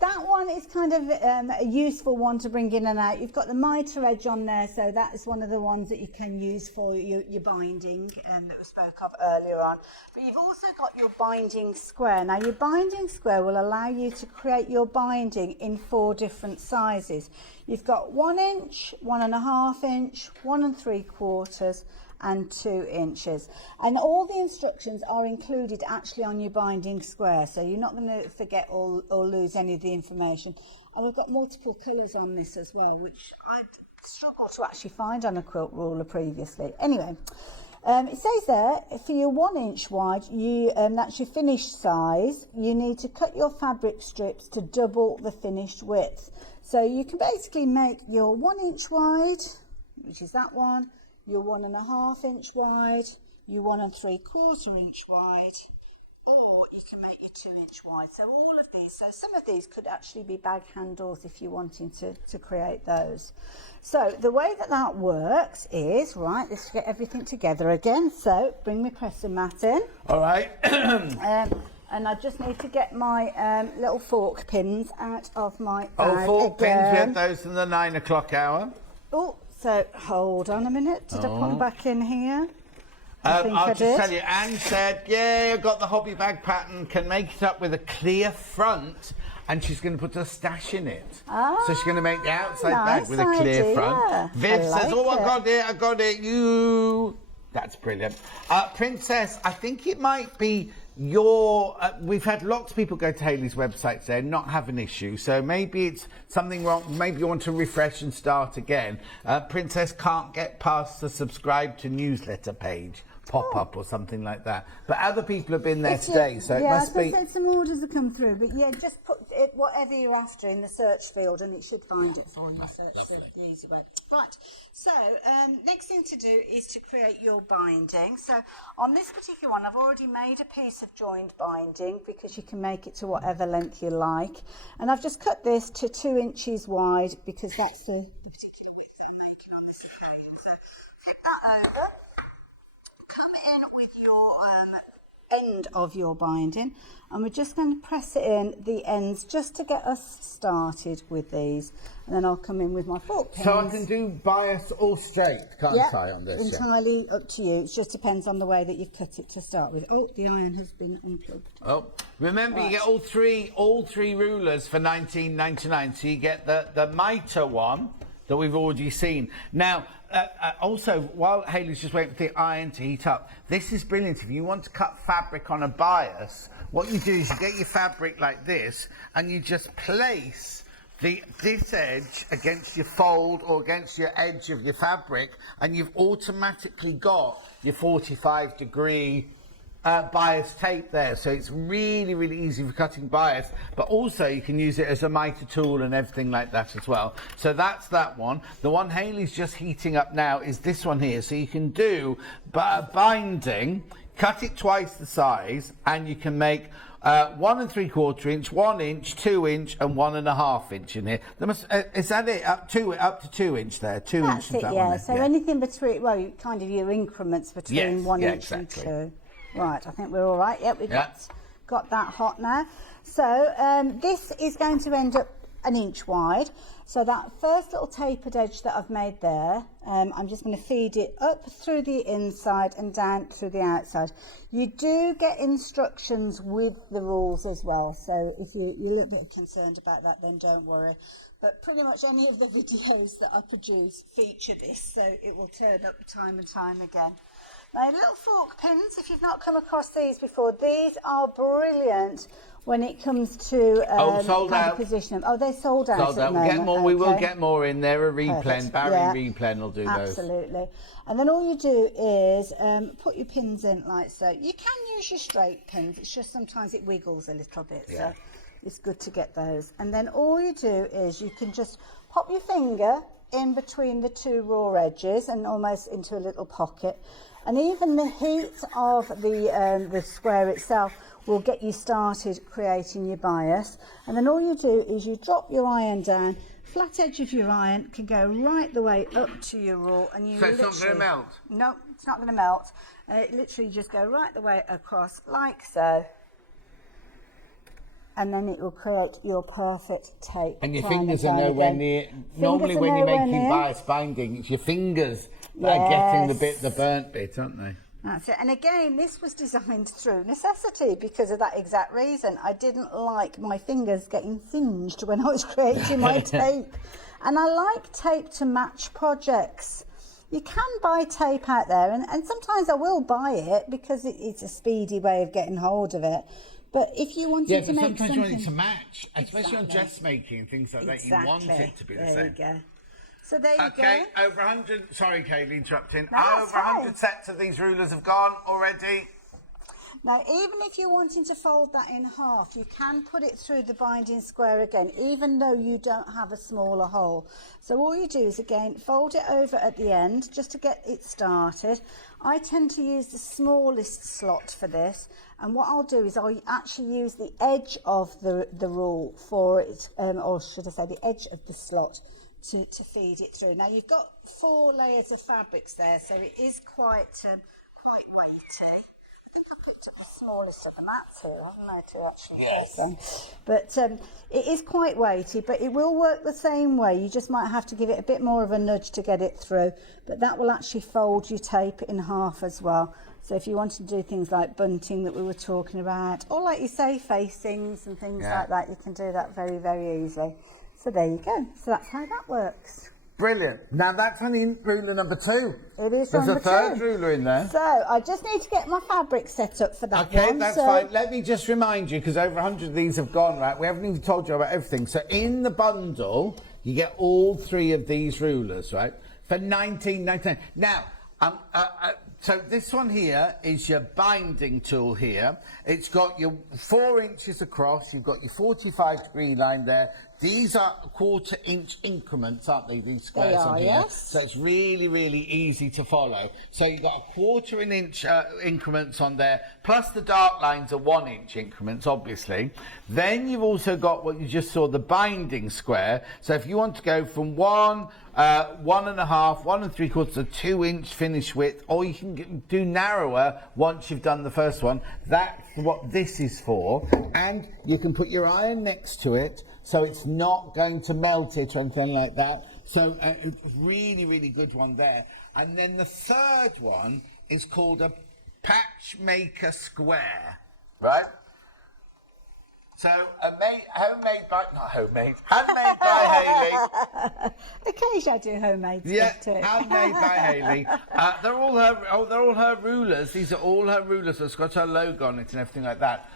that one is kind of a useful one to bring in and out. You've got the mitre edge on there, so that is one of the ones that you can use for your binding that we spoke of earlier on. But you've also got your binding square. Now your binding square will allow you to create your binding in 4 different sizes. You've got 1 inch, 1.5 inch, 1 3/4 and 2 inches, and all the instructions are included actually on your binding square, so you're not going to forget or lose any of the information. And we've got multiple colours on this as well, which I struggled to actually find on a quilt ruler previously. Anyway, it says there for your 1 inch wide, that's your finished size, you need to cut your fabric strips to double the finished width. So you can basically make your 1 inch wide, which is that one, your 1.5 inch wide, your 1 3/4 inch wide, or you can make your 2 inch wide. So all of these, so some of these could actually be bag handles if you're wanting to create those. So the way that works is, right, let's get everything together again. So bring my pressing mat in. all right. And I just need to get my little fork pins out of my bag Fork pins, we again. had those in the 9 o'clock hour. Oh, so hold on a minute. Did I put them back in here? I'll just tell you, Anne said, yeah, I've got the hobby bag pattern, can make it up with a clear front, and she's going to put a stash in it. So she's going to make the outside bag with a clear idea. front. Viv says, oh, I got it, That's brilliant. Princess, I think it might be we've had lots of people go to Hayley's website today and not have an issue, so maybe it's something wrong. Maybe you want to refresh and start again. Princess can't get past the subscribe to newsletter page. pop-up or something like that. But other people have been there today, so it must be... Yeah, some orders have come through, but yeah, just put it, whatever you're after in the search field and it should find it for you. So it's the easy way. Right, so next thing to do is to create your binding. So on this particular one, I've already made a piece of joined binding because you can make it to whatever length you like. And I've just cut this to 2 inches wide because that's the particular width I'm making on this screen. So flip that over. Come in with your end of your binding, and we're just going to press it in the ends just to get us started with these, and then I'll come in with my fork pins. So I can do bias or straight, can't I, on this? Entirely up to you. It just depends on the way that you've cut it to start with. Oh, the iron has been unplugged. Oh, remember you get all three rulers for $19.99. So you get the mitre one that we've already seen. Now, also, while Hayley's just waiting for the iron to heat up, this is brilliant. If you want to cut fabric on a bias, what you do is you get your fabric like this, and you just place this edge against your fold or against your edge of your fabric, and you've automatically got your 45-degree bias tape there. So it's really, really easy for cutting bias, but also you can use it as a mitre tool and everything like that as well. So that's that one. The one Hayley's just heating up now is this one here. So you can do binding, cut it twice the size, and you can make 1 3/4 inch, 1 inch, 2 inch, and 1.5 inch in here. There must, is that it? Up to 2 inch there. 2 That's inch. it, yeah. So anything between, well, kind of your increments between 1 inch and 2. Right, I think we're all right. Yep, we've got that hot now. So this is going to end up 1 inch wide. So that first little tapered edge that I've made there, I'm just going to feed it up through the inside and down through the outside. You do get instructions with the rules as well. So if you're a little bit concerned about that, then don't worry. But pretty much any of the videos that I produce feature this, so it will turn up time and time again. Now, little fork pins, if you've not come across these before, these are brilliant when it comes to sold out. position. Oh, they're sold out. Sold out. We'll get more. Okay. We will get more in there. A replen. Barry replen will do those. Absolutely. And then all you do is put your pins in like so. You can use your straight pins. It's just sometimes it wiggles a little bit. So it's good to get those. And then all you do is you can just pop your finger in between the two raw edges and almost into a little pocket. And even the heat of the square itself will get you started creating your bias. And then all you do is you drop your iron down. Flat edge of your iron can go right the way up to your raw. And you so it's not going to melt? No, it's not going to melt. It literally just go right the way across like so. And then it will create your perfect tape. And your fingers are nowhere near. Normally when you're making bias binding, it's your fingers that are getting the burnt bit, aren't they? That's it. And again, this was designed through necessity because of that exact reason. I didn't like my fingers getting singed when I was creating my tape. And I like tape to match projects. You can buy tape out there, and sometimes I will buy it because it's a speedy way of getting hold of it. But if you wanted to make something... sometimes you want it to match, especially on dressmaking and things like that, you want it to be the same. There you go. So there you go. Okay, over 100... Sorry, Kaylee, interrupting. No, over 100 sets of these rulers have gone already. Now, even if you're wanting to fold that in half, you can put it through the binding square again, even though you don't have a smaller hole. So all you do is, again, fold it over at the end just to get it started. I tend to use the smallest slot for this, and what I'll do is I'll actually use the edge of the rule for it, or should I say the edge of the slot to feed it through. Now, you've got 4 layers of fabrics there, so it is quite weighty. I think I picked up the smallest of the mats here, haven't I, to actually use them. But it is quite weighty, but it will work the same way. You just might have to give it a bit more of a nudge to get it through, but that will actually fold your tape in half as well. So if you want to do things like bunting that we were talking about, or like you say, facings and things like that, you can do that very, very easily. So there you go. So that's how that works. Brilliant. Now that's only ruler number 2. It is There's number 2. There's a third ruler in there. So I just need to get my fabric set up for that one. Okay, that's fine. Let me just remind you, because over 100 of these have gone, right? We haven't even told you about everything. So in the bundle, you get all 3 of these rulers, right? For $19.99. Now, So this one here is your binding tool here. It's got your 4 inches across. You've got your 45-degree line there. These are 1/4 inch increments, aren't they? These squares They are, on here. yes. So it's really, really easy to follow. So you've got a 1/4 inch increments on there, plus the dark lines are 1 inch increments, obviously. Then you've also got what you just saw, the binding square. So if you want to go from 1, 1.5, 1 3/4 to 2 inch finish width, or you can do narrower once you've done the first one. That's what this is for. And you can put your iron next to it, so it's not going to melt it or anything like that. So really, really good one there. And then the third one is called a patchmaker square, right? So handmade by Hayley. Occasionally I do homemade stuff too. Handmade by Hayley. They're all her rulers. These are all her rulers. So it's got her logo on it and everything like that.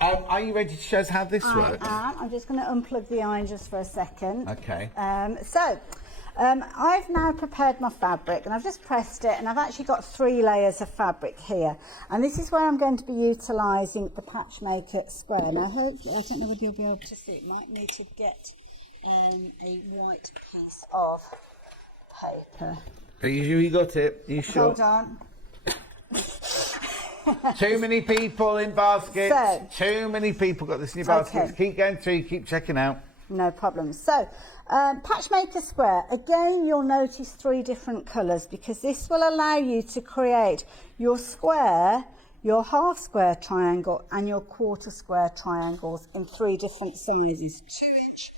Are you ready to show us how this works? I am. I'm just going to unplug the iron just for a second. Okay. I've now prepared my fabric and I've just pressed it, and I've actually got 3 layers of fabric here, and this is where I'm going to be utilising the patchmaker square. Now I don't know whether you'll be able to see, it might need to get a white piece of paper. Are you sure you got it? Are you sure? Hold on. Too many people in baskets. So, too many people got this in your baskets. Okay. Keep going through, keep checking out. No problem. So, patchmaker square, again you'll notice 3 different colours, because this will allow you to create your square, your half square triangle and your 1/4 square triangles in 3 different sizes: 2 inch,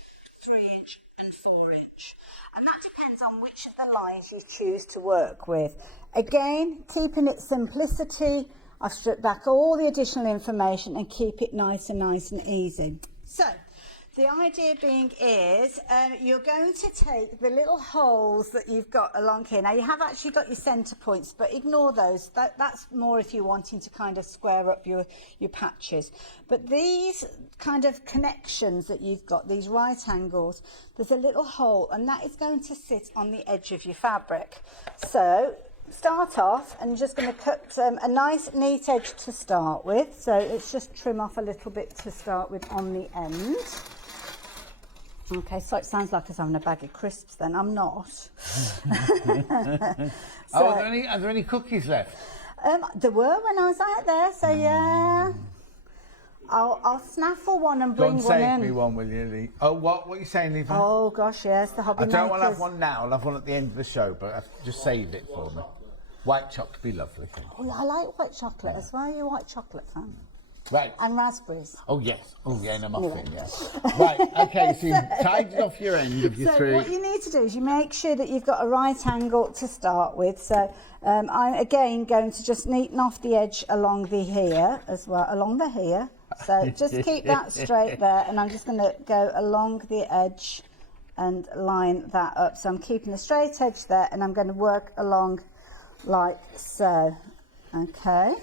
3 inch and 4 inch. And that depends on which of the lines you choose to work with. Again, keeping it simplicity, I've stripped back all the additional information and keep it nice and easy. So, the idea being is you're going to take the little holes that you've got along here. Now you have actually got your centre points, but ignore those. That's more if you're wanting to kind of square up your patches. But these kind of connections that you've got, these right angles, there's a little hole, and that is going to sit on the edge of your fabric. So start off, and you're just going to cut a nice neat edge to start with. So it's just trim off a little bit to start with on the end. Okay, so it sounds like I was having a bag of crisps then. I'm not. Are there any cookies left? There were when I was out there, so yeah. I'll snaffle one and bring one in. Save me one, will you, Lee? Oh, what are you saying, Eva? Oh gosh, yes, the hobby I don't want to have makers. one now. I'll have one at the end of the show, but just save it for me. White chocolate would be lovely. Oh, I like white chocolate as well. You're a white chocolate fan. Right. And raspberries. Oh, yes. Oh, yeah, in a muffin, Anyway. yes. Right, okay, so you've tied it off your end of your 3. So what you need to do is you make sure that you've got a right angle to start with. So I'm again going to just neaten off the edge along the here as well, along the here. So just keep that straight there, and I'm just going to go along the edge and line that up. So I'm keeping a straight edge there, and I'm going to work along like so. Okay.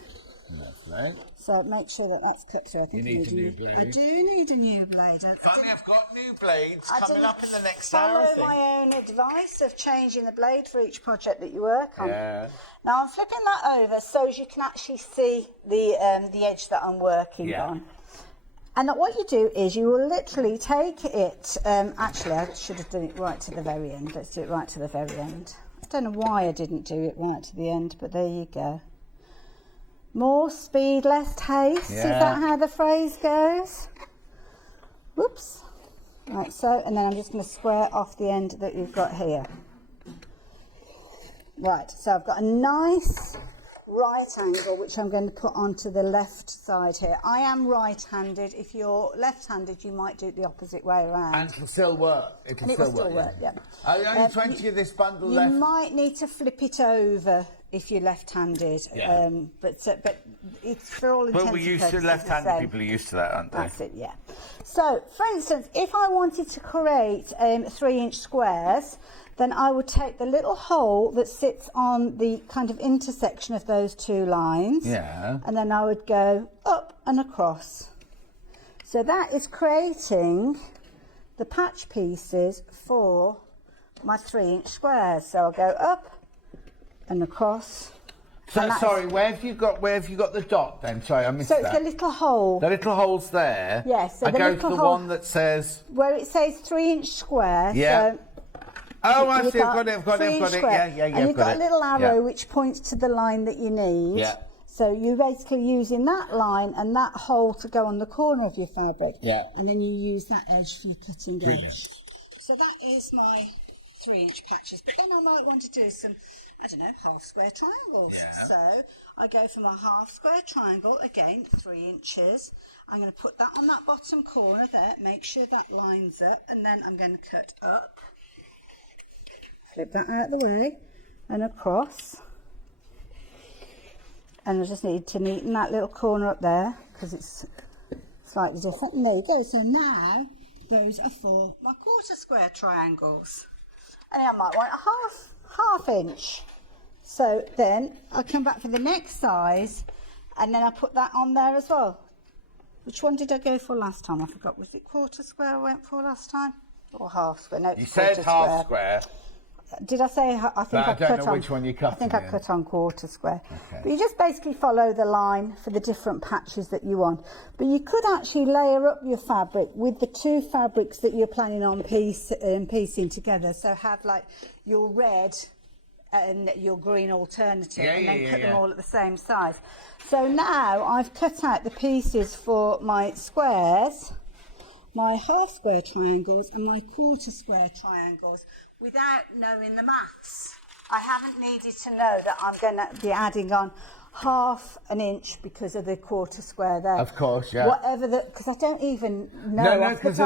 Lovely. So make sure that that's cut through. I think You need a new blade. I do need a new blade. Funny, I've got new blades I coming didn't up in the next hour, follow I think. my own advice of changing the blade for each project that you work on. Yeah. Now I'm flipping that over so as you can actually see the edge that I'm working on. And what you do is you will literally take it. Actually, I should have done it right to the very end. Let's do it right to the very end. I don't know why I didn't do it right to the end, but there you go. More speed, less haste. Yeah. Is that how the phrase goes? Whoops. Right, so, and then I'm just going to square off the end that you've got here. Right, so I've got a nice right angle, which I'm going to put onto the left side here. I am right-handed. If you're left-handed, you might do it the opposite way around. And it'll still work. And it will still work, yeah. Only 20 of this bundle left. You might need to flip it over if you're left-handed, Yeah. but it's for all intents and purposes. But we're used to left-handed people are used to that, aren't they? That's it, yeah. So, for instance, if I wanted to create 3-inch squares, then I would take the little hole that sits on the kind of intersection of those 2 lines, and then I would go up and across. So that is creating the patch pieces for my 3-inch squares. So I'll go up and across. So, And sorry, where have you got the dot then? Sorry, I missed so that. it's the little hole. The little hole's there. Yes, so I the go little to the hole- one that says. Where it says 3-inch square. Yeah. So Oh, I you've see. I've got it. 3-inch Yeah, square, yeah. And I've you've got a little arrow Yeah. which points to the line that you need. Yeah. So you're basically using that line and that hole to go on the corner of your fabric. Yeah. And then you use that edge for your cutting Brilliant. edge. So that is my 3-inch patches. But then I might want to do some, I don't know, half square triangles. Yeah. So I go for my half square triangle, again 3 inches. I'm going to put that on that bottom corner there, make sure that lines up, and then I'm going to cut up. Flip that out of the way and across. And I just need to neaten that little corner up there because it's slightly different. And there you go. So now those are for my 1/4 square triangles. And I might want a half inch. So then I'll come back for the next size and then I'll put that on there as well. Which one did I go for last time? I forgot. Was it 1/4 square I went for last time? Or half square? No, You said half square. Did I say? I think I I don't cut know on. which one you cut I think in I the cut on 1/4 square. Okay. But you just basically follow the line for the different patches that you want. But you could actually layer up your fabric with the two fabrics that you're planning on piecing together. So have like your red and your green alternative, and then cut them all at the same size. So now I've cut out the pieces for my squares, my half square triangles and my 1/4 square triangles without knowing the maths. I haven't needed to know that I'm going to be adding on half an inch because of the 1/4 square there. Of course, yeah. Whatever because I don't even know. No, because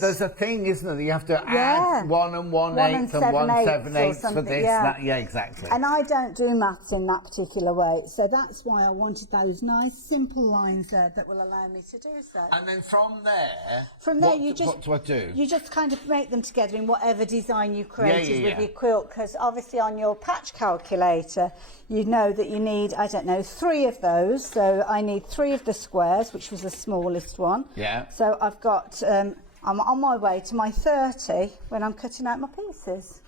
there's a thing, isn't there? You have to add 1 and 1/8 and 1 7/8 for this. Yeah, exactly. And I don't do maths in that particular way, so that's why I wanted those nice simple lines there that will allow me to do so. And then from there, what do I do? You just kind of make them together in whatever design you created with your yeah. quilt, because obviously on your patch calculator, you know that you need, I don't know, 3 of those. So I need 3 of the squares, which was the smallest one. Yeah. So I've got, I'm on my way to my 30 when I'm cutting out my pieces.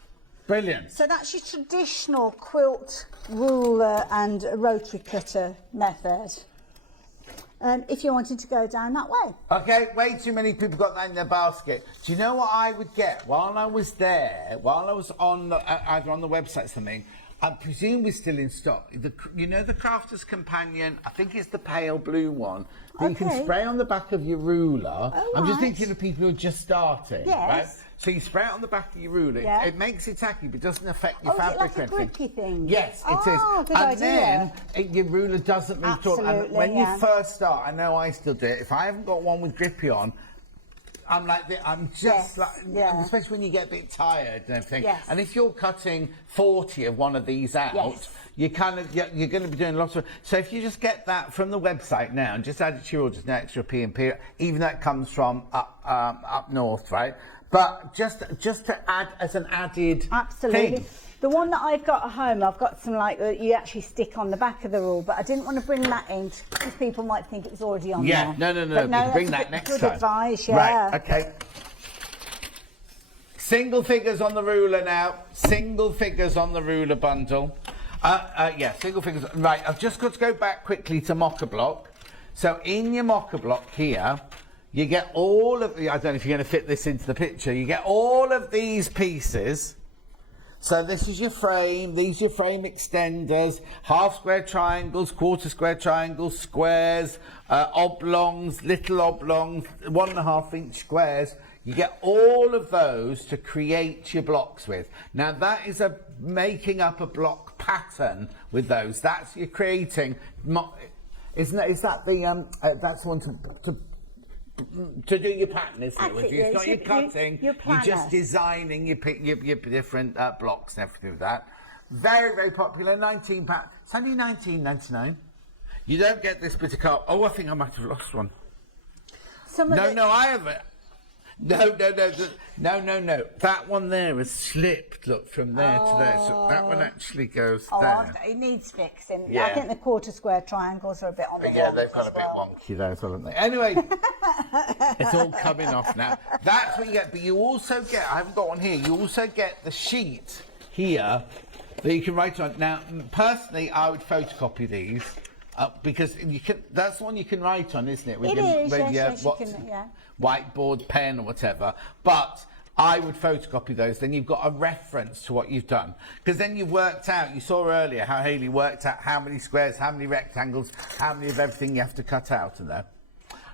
Brilliant. So that's your traditional quilt ruler and rotary cutter method. If you're wanting to go down that way. Okay, way too many people got that in their basket. Do you know what I would get while I was there, while I was on either on the website or something? I presume we're still in stock. You know the Crafter's Companion, I think it's the pale blue one, that you can spray on the back of your ruler. Oh, I'm just right. thinking of people who are just starting, Yes. right? So you spray it on the back of your ruler. Yeah. It makes it tacky, but doesn't affect your Is it fabric like or a anything. grippy thing? Yes, it is. Oh, good And idea. then your ruler doesn't move at all. And Absolutely, when yeah. you first start, I know I still do it. If I haven't got one with grippy on, I'm like, I'm just Yes, like, yeah. especially when you get a bit tired and everything. Yes. And if you're cutting 40 of one of these out, Yes. you're going to be doing lots of. So if you just get that from the website now and just add it to your orders, no extra P&P, even though it comes from up north, right? But just to add as an added Absolutely. thing. The one that I've got at home, I've got some like you actually stick on the back of the rule, but I didn't want to bring that in because people might think it was already on Yeah, there. no. But You can bring that's that next good time. advice, yeah. Right. Okay. Single figures on the ruler now. Single figures on the ruler bundle. Yeah, single figures. Right. I've just got to go back quickly to Mockablock. So in your Mockablock here, you get all of the. I don't know if you're going to fit this into the picture. You get all of these pieces. So this is your frame, these are your frame extenders, half square triangles, 1/4 square triangles, squares, oblongs, little oblongs, 1.5 inch squares. You get all of those to create your blocks with. Now that is making up a block pattern with those. That's you're creating. Is that the that's the one to do your pattern, isn't it? With you. It's not your cutting, you're just designing your different blocks and everything with that. Very, very popular, £19. It's only £19.99. You don't get this bit of carpet. Oh, I think I might have lost one. No, I haven't. No. That one there has slipped, look, from there to there. So that one actually goes there. It needs fixing. Yeah. I think the 1/4 square triangles are a bit on the Yeah, wonks they've got as a bit well. wonky there as well, haven't they? Anyway, it's all coming off now. That's what you get. But you also get, I haven't got one here, you also get the sheet here that you can write on. Now, personally, I would photocopy these because you can. That's the one you can write on, isn't it? It is, yes, you can, yeah. Whiteboard, pen, or whatever. But I would photocopy those. Then you've got a reference to what you've done, because then you've worked out. You saw earlier how Hayley worked out how many squares, how many rectangles, how many of everything you have to cut out in there.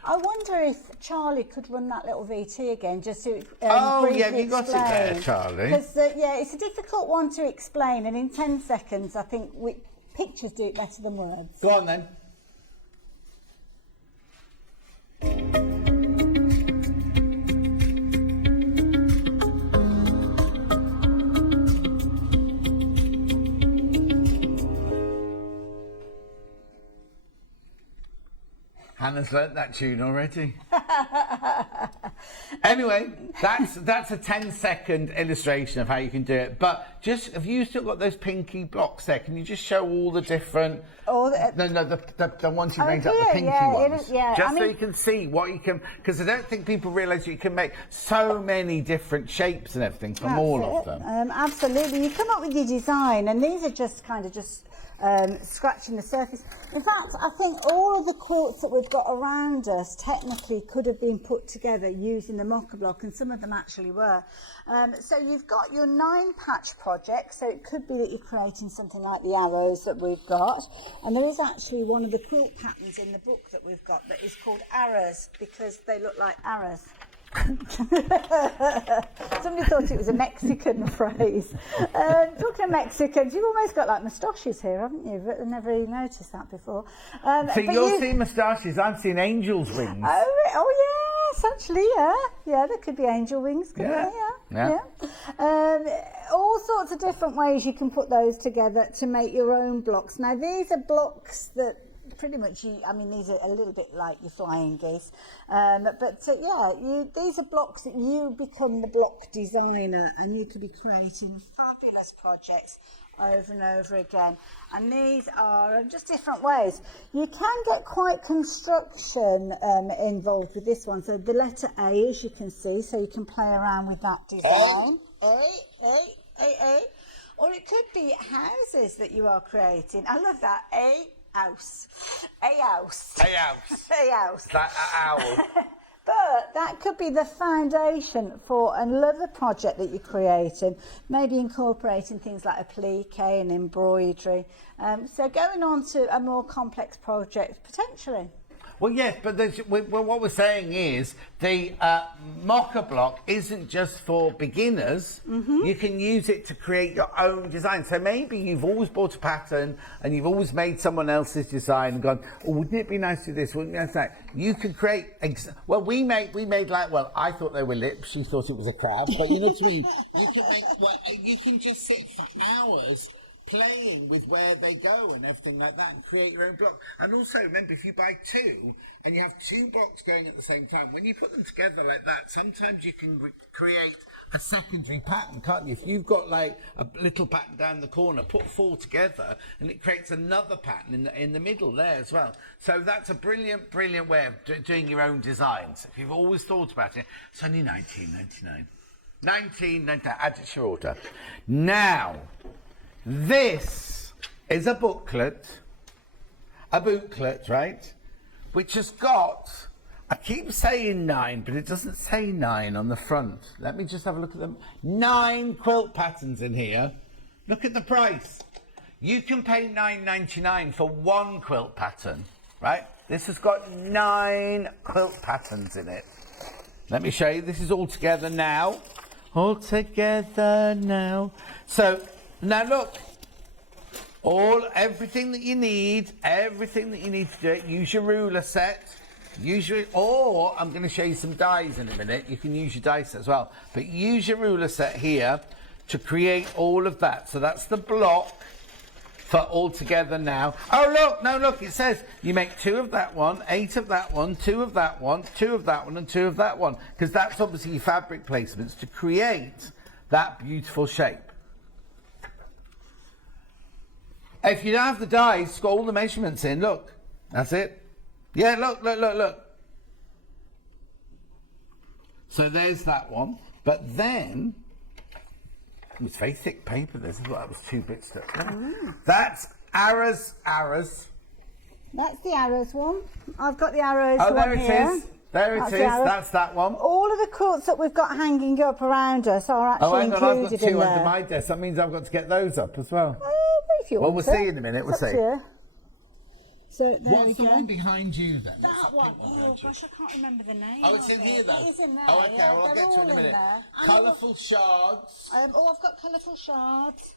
I wonder if Charlie could run that little VT again, just to have you got it there, Charlie? Because yeah, it's a difficult one to explain, and in 10 seconds, I think pictures do it better than words. Go on then. Hannah's learnt that tune already. Anyway, that's a 10-second illustration of how you can do it. But just, have you still got those pinky blocks there? Can you just show all the different... the ones you made up, the pinky ones. Just so you can see what you can... Because I don't think people realise you can make so many different shapes and everything from all of them. Absolutely. You come up with your design, and these are just kind of scratching the surface. In fact, I think all of the quilts that we've got around us technically could have been put together using the Mockablock, and some of them actually were. So you've got your 9-patch project, so it could be that you're creating something like the arrows that we've got, and there is actually one of the quilt patterns in the book that we've got that is called arrows, because they look like arrows. Somebody thought it was a Mexican phrase. Talking of Mexicans, you've almost got like moustaches here, haven't you? But I've never really noticed that before. So you're seeing moustaches, I'm seeing angels' wings. Oh yes, actually, yeah. There could be angel wings, couldn't there? Yeah. All sorts of different ways you can put those together to make your own blocks. Now these are blocks that pretty much, these are a little bit like your flying geese, these are blocks that you become the block designer, and you could be creating fabulous projects over and over again. And these are just different ways. You can get quite construction involved with this one. So the letter A, as you can see, so you can play around with that design. Or it could be houses that you are creating. I love that. A house. That owl. But that could be the foundation for another project that you're creating, maybe incorporating things like applique and embroidery. So going on to a more complex project potentially. Well, yes, but what we're saying is the Mockablock isn't just for beginners. Mm-hmm. You can use it to create your own design. So maybe you've always bought a pattern and you've always made someone else's design and gone, oh, wouldn't it be nice to do this? Wouldn't it be nice to do that? You could create... we made like... Well, I thought they were lips. She thought it was a crab. But you know what I mean? You can just sit for hours playing with where they go and everything like that, and create your own block. And also remember, if you buy two and you have two blocks going at the same time, when you put them together like that, sometimes you can create a secondary pattern, can't you? If you've got like a little pattern down the corner, put 4 together and it creates another pattern in the middle there as well. So that's a brilliant way of doing your own designs. If you've always thought about it, it's only $19.99. $19.99, add it to your order. Now, this is a booklet, right, which has got, I keep saying 9, but it doesn't say 9 on the front. Let me just have a look at them. 9 quilt patterns in here. Look at the price. You can pay $9.99 for 1 quilt pattern, right? This has got 9 quilt patterns in it. Let me show you. This is all together now. All together now. So, now look, everything that you need to do it. Use your ruler set, or I'm going to show you some dies in a minute. You can use your dice set as well, but use your ruler set here to create all of that. So that's the block for all together now. Oh look, it says you make 2 of that one, 8 of that one, 2 of that one, 2 of that one, and 2 of that one, because that's obviously your fabric placements to create that beautiful shape. If you don't have the dies, it's got all the measurements in. Look, that's it. Yeah, look. So there's that one. But then, It's very thick paper. This is what that was 2 bits stuck. That's arrows. That's the arrows one. I've got the arrows Oh, one there it here. is. There it That's is. the arrows. That's that one. All of the quilts that we've got hanging up around us are actually Oh, hang on. I've got included 2 in there. under my desk. That means I've got to get those up as well. If you Well, want we'll to. see in a minute. We'll It's up see. to you. So there we What's the go. one behind you then? That one. Oh gosh, I can't remember the name. Oh, it's of in it. here though. It is in there. Oh, okay. Yeah, Well, I'll they're get to it all in a minute. there. And Colourful shards. I've got colourful shards.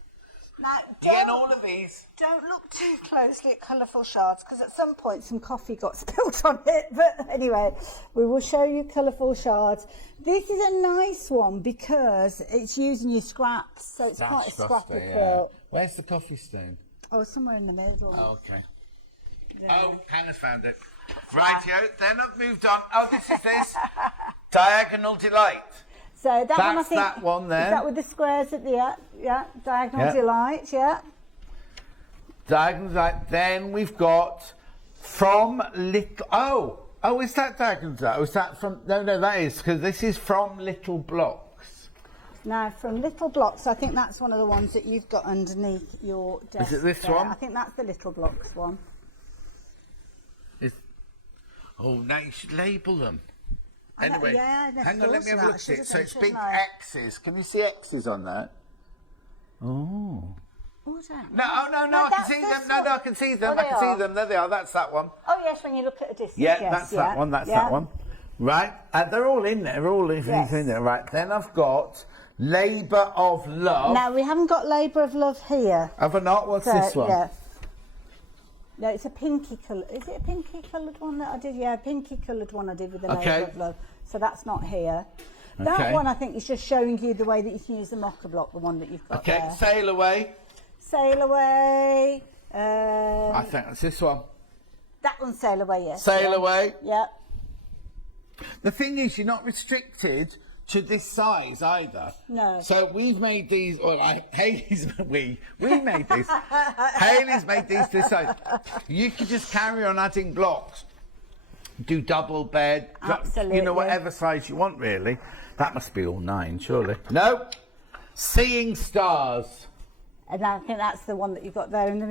Now, You're getting all of these. don't look too closely at colourful shards because at some point some coffee got spilt on it. But anyway, we will show you colourful shards. This is a nice one because it's using your scraps, so it's quite a scrappy quilt. Where's the coffee stain? Oh, somewhere in the middle. Oh, okay. There. Oh, Hannah's found it. Rightio, then I've moved on. Oh, this is this. Diagonal Delight. So that one, I That's think, that one there. is that with the squares at the Diagonal Yeah. Delight, yeah. Diagonal Delight. Then we've got From Little... Oh, is that Diagonal Delight? Oh, is that from... No, that is, because this is From Little Blocks. Now, from Little Blocks, I think that's one of the ones that you've got underneath your desk. Is it this there. one? I think that's the Little Blocks one. Oh, now you should label them. I know, Anyway, yeah, they're hang on, let me have a look at should've it. So done, it's big shouldn't I? X's. Can you see X's on that? Oh. Oh, I don't No, I can see them. No, I can see them. Oh, I can see them. There they are. That's that one. Oh, yes, when you look at a distance. Yeah, yes, that's yeah, that one. That's yeah. that one. Right. They're all in there. All in Yes. there. Right. Then I've got Labour of Love. Now, we haven't got Labour of Love here. Have I not? What's So, this one? yeah. No, it's a pinky colour. Is it a pinky coloured one that I did? Yeah, a pinky coloured one I did with the Okay. Labour of Love. So that's not here. That Okay. one I think is just showing you the way that you can use the Mockablock, the one that you've got Okay. there. Sail Away. Sail Away. I think that's this one. That one's Sail Away, yes. Sail yeah. Away. Yeah. The thing is, you're not restricted to this size either. No. So we've made these, we made these. Hayley's made these this size. You could just carry on adding blocks. Do double bed, Absolutely. whatever size you want really. That must be all 9, surely. No. Seeing Stars. And I think that's the one that you've got there in the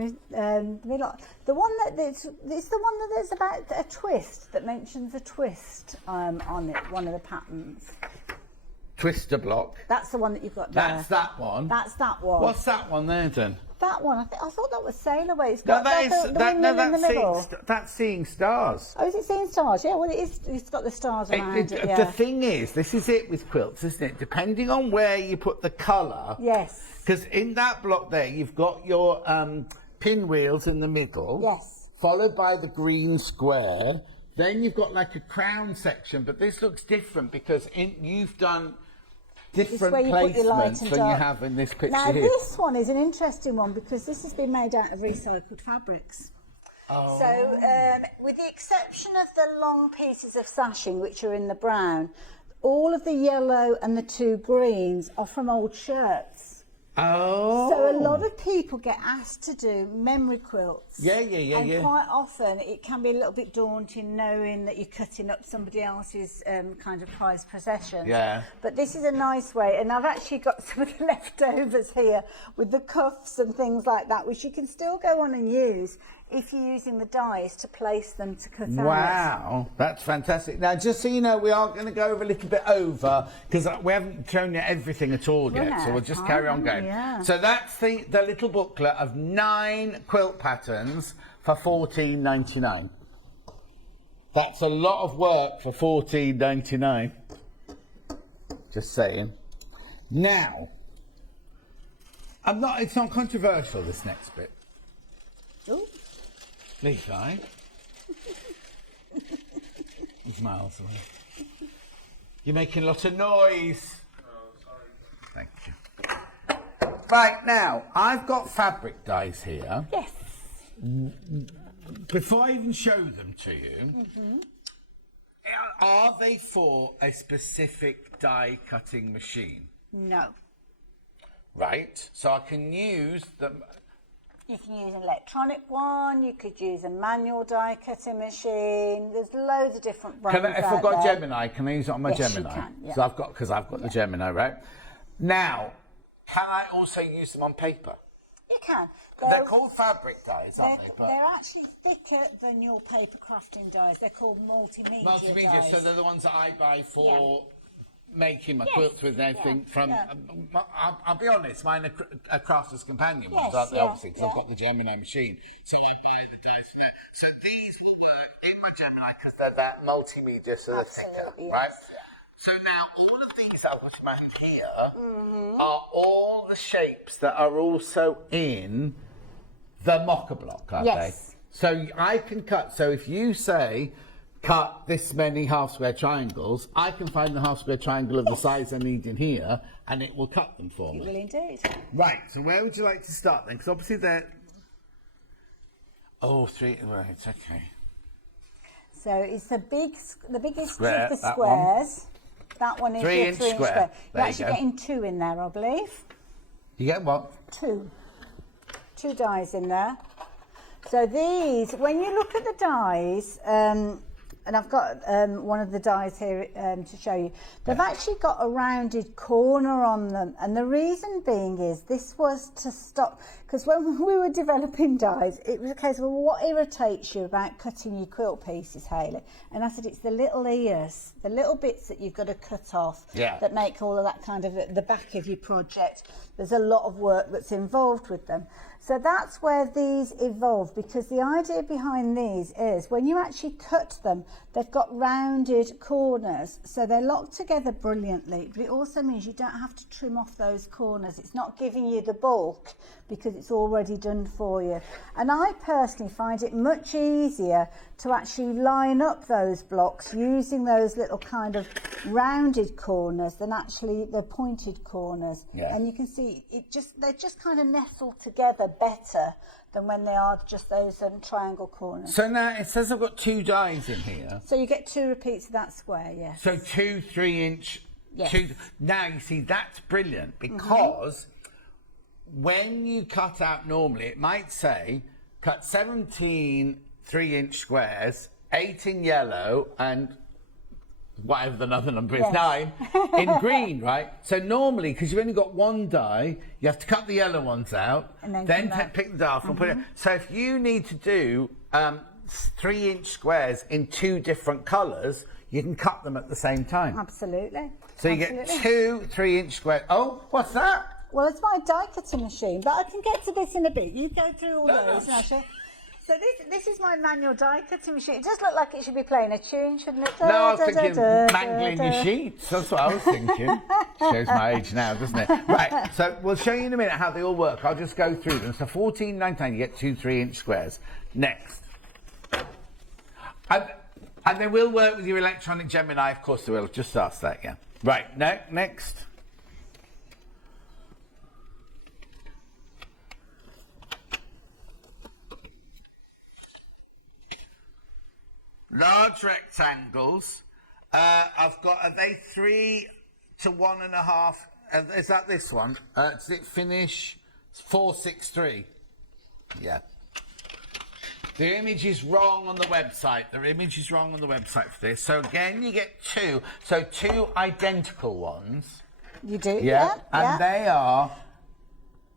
middle. The one it's the one that there's about a twist, that mentions a twist on it, one of the patterns. Twister block. That's the one that you've got there. That's that one. That's that one. What's that one there then? that one? I thought that was Sail Away. It's No, got the windmill in the middle. that's Seeing Stars. Oh, is it Seeing Stars? Yeah, well, it is. It's got the stars around it. Yeah. The thing is, this is it with quilts, isn't it? Depending on where you put the colour. Yes. Because in that block there, you've got your pinwheels in the middle. Yes. Followed by the green square. Then you've got like a crown section, but this looks different because you've done different where you put your light placements and than you dark. have in this picture Now, here. this one is an interesting one because this has been made out of recycled fabrics. Oh. So, with the exception of the long pieces of sashing, which are in the brown, all of the yellow and the two greens are from old shirts. Oh. So a lot of people get asked to do memory quilts. Yeah. And quite often it can be a little bit daunting knowing that you're cutting up somebody else's kind of prized possession. Yeah. But this is a nice way, and I've actually got some of the leftovers here with the cuffs and things like that, which you can still go on and use if you're using the dies to place them to cut out. Wow, that's fantastic. Now, just so you know, we are going to go over a little bit over because we haven't shown you everything at all yet, so we'll just carry on going. Yeah. So that's the little booklet of 9 quilt patterns for $14.99. That's a lot of work for $14.99. Just saying. Now, it's not controversial, this next bit. Ooh. Levi. He's miles away. You're making a lot of noise. Oh, sorry. Thank you. Right, now, I've got fabric dies here. Yes. Before I even show them to you, are they for a specific die cutting machine? No. Right, so I can use them. You can use an electronic one, you could use a manual die cutting machine. There's loads of different brands If I've out got there. Gemini, can I use it on my Yes, you Gemini? can, yeah. So I've got the Gemini, right? Now, can I also use them on paper? You can. They're called fabric dyes, aren't they? But They're actually thicker than your paper crafting dyes. They're called multimedia dyes. so they're the ones that I buy for making my quilts with and everything I'll be honest, mine are Crafter's Companion ones, aren't they? Obviously, because I've got the Gemini machine. So I buy the dyes for that. So these will work in my Gemini because they're that multimedia, so they're thicker, right? So now all of these I've got in my hand here are all the shapes that are also in the Mockablock, aren't they? So I can cut, so if you say cut this many half square triangles, I can find the half square triangle of the size I need in here and it will cut them for me. It will indeed. Right, so where would you like to start then? Because obviously they're... Oh, three, right, okay. So it's the biggest Square, of the that squares. That one is 3 your inch 3 inch square. square. There You're you actually go. getting 2 in there, I believe. You get what? 2 dies in there. So these, when you look at the dies, and I've got one of the dies here to show you, they've actually got a rounded corner on them, and the reason being is this was to stop, because when we were developing dies, it was a case of, well, what irritates you about cutting your quilt pieces, Hayley? And I said, it's the little ears, the little bits that you've got to cut off that make all of that kind of the back of your project. There's a lot of work that's involved with them. So that's where these evolved, because the idea behind these is when you actually cut them, they've got rounded corners, so they're locked together brilliantly, but it also means you don't have to trim off those corners. It's not giving you the bulk because it's already done for you. And I personally find it much easier to actually line up those blocks using those little kind of rounded corners than actually the pointed corners. And you can see they're just kind of nestled together better than when they are just those triangle corners. So now it says I've got 2 dies in here. So you get 2 repeats of that square, yes. So 2 3 inch. Yes. Now you see that's brilliant because when you cut out normally, it might say cut 17 3 inch squares, 8 in yellow and whatever the other number is, 9 in green, right? So normally, because you've only got 1 die, you have to cut the yellow ones out, and then pick the dark and put it. So if you need to do 3 inch squares in 2 different colours, you can cut them at the same time. Absolutely. So you get 2 3 inch squares. Oh, what's that? Well, it's my die cutting machine, but I can get to this in a bit. You go through all those. And I'll show you. So this is my manual die cutting machine. It does look like it should be playing a tune, shouldn't it? No, I was thinking mangling your sheets. That's what I was thinking. Shows my age now, doesn't it? Right, so we'll show you in a minute how they all work. I'll just go through them. So 14, 19, you get 2 3 inch squares. Next. And they will work with your electronic Gemini, of course they will. Just ask that, yeah. Right, next. Large rectangles. I've got, are they 3 to 1.5? Is that this one? Does it finish 463? Yeah. The image is wrong on the website. The image is wrong on the website for this. So again, you get 2. So 2 identical ones. You do? Yeah. And they are...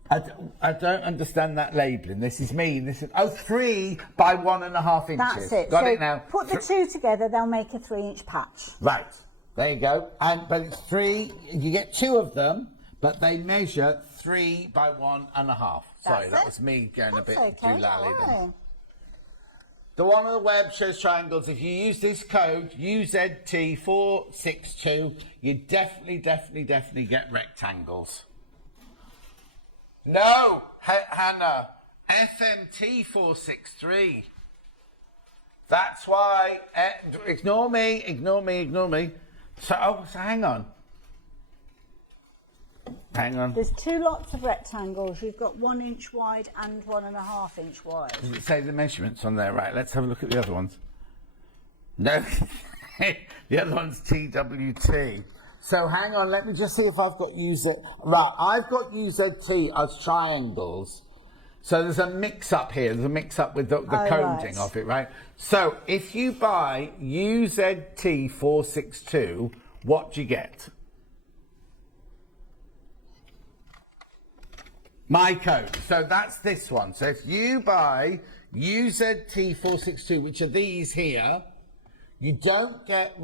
I don't understand that labelling. This is me. This is 3 by 1.5 inches. That's it. Got so it now. Put the 2 together, they'll make a 3 inch patch. Right. There you go. But it's 3. You get 2 of them, but they measure 3 by 1.5. Sorry, that was me going a bit too lally then. The one on the web shows triangles. If you use this code, UZT462, you definitely get rectangles. No, Hannah, FMT463. That's why, ignore me. So hang on. There's 2 lots of rectangles. You've got 1 inch wide and 1.5 inch wide. Does it say the measurements on there? Right, let's have a look at the other ones. No, the other one's TWT. So hang on, let me just see if I've got Right, I've got UZT as triangles. So there's a mix-up here. There's a mix-up with the coding of it, right? So if you buy UZT462, what do you get? My code. So that's this one. So if you buy UZT462, which are these here, you don't get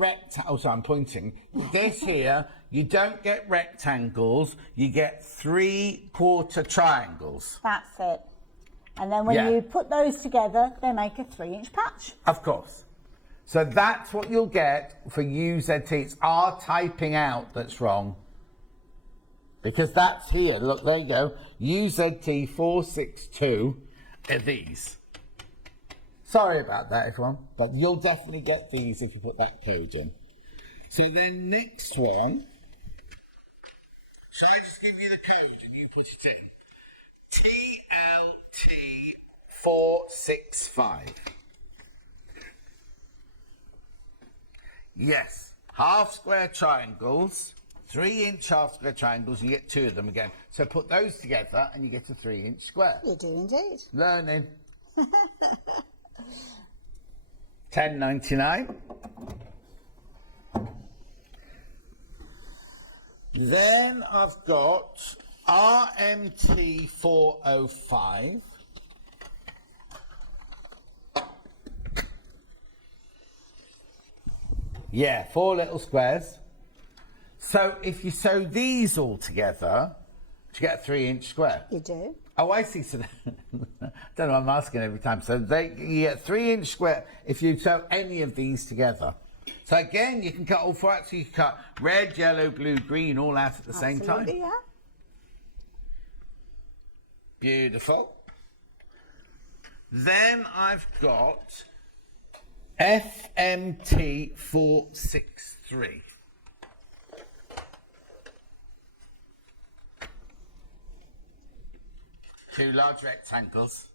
oh, sorry, I'm pointing. This here, you don't get rectangles, you get 3/4 triangles. That's it. And then when you put those together, they make a 3-inch patch. Of course. So that's what you'll get for UZT. It's our typing out that's wrong. Because that's here. Look, there you go. UZT462 are these. Sorry about that, everyone. But you'll definitely get these if you put that code in. So then next one. Shall I just give you the code and you put it in? TLT465. Yes, half square triangles, 3-inch half square triangles, you get 2 of them again. So put those together and you get a 3-inch square. You do indeed. Learning. $10.99. Then I've got RMT405. Yeah, 4 little squares. So if you sew these all together, you get a 3-inch square. You do. Oh, I see. So I don't know, I'm asking every time. So you get 3-inch square if you sew any of these together. So again, you can cut all 4 out. So you can cut red, yellow, blue, green, all out at the same time. Yeah. Beautiful. Then I've got FMT463. Two large rectangles.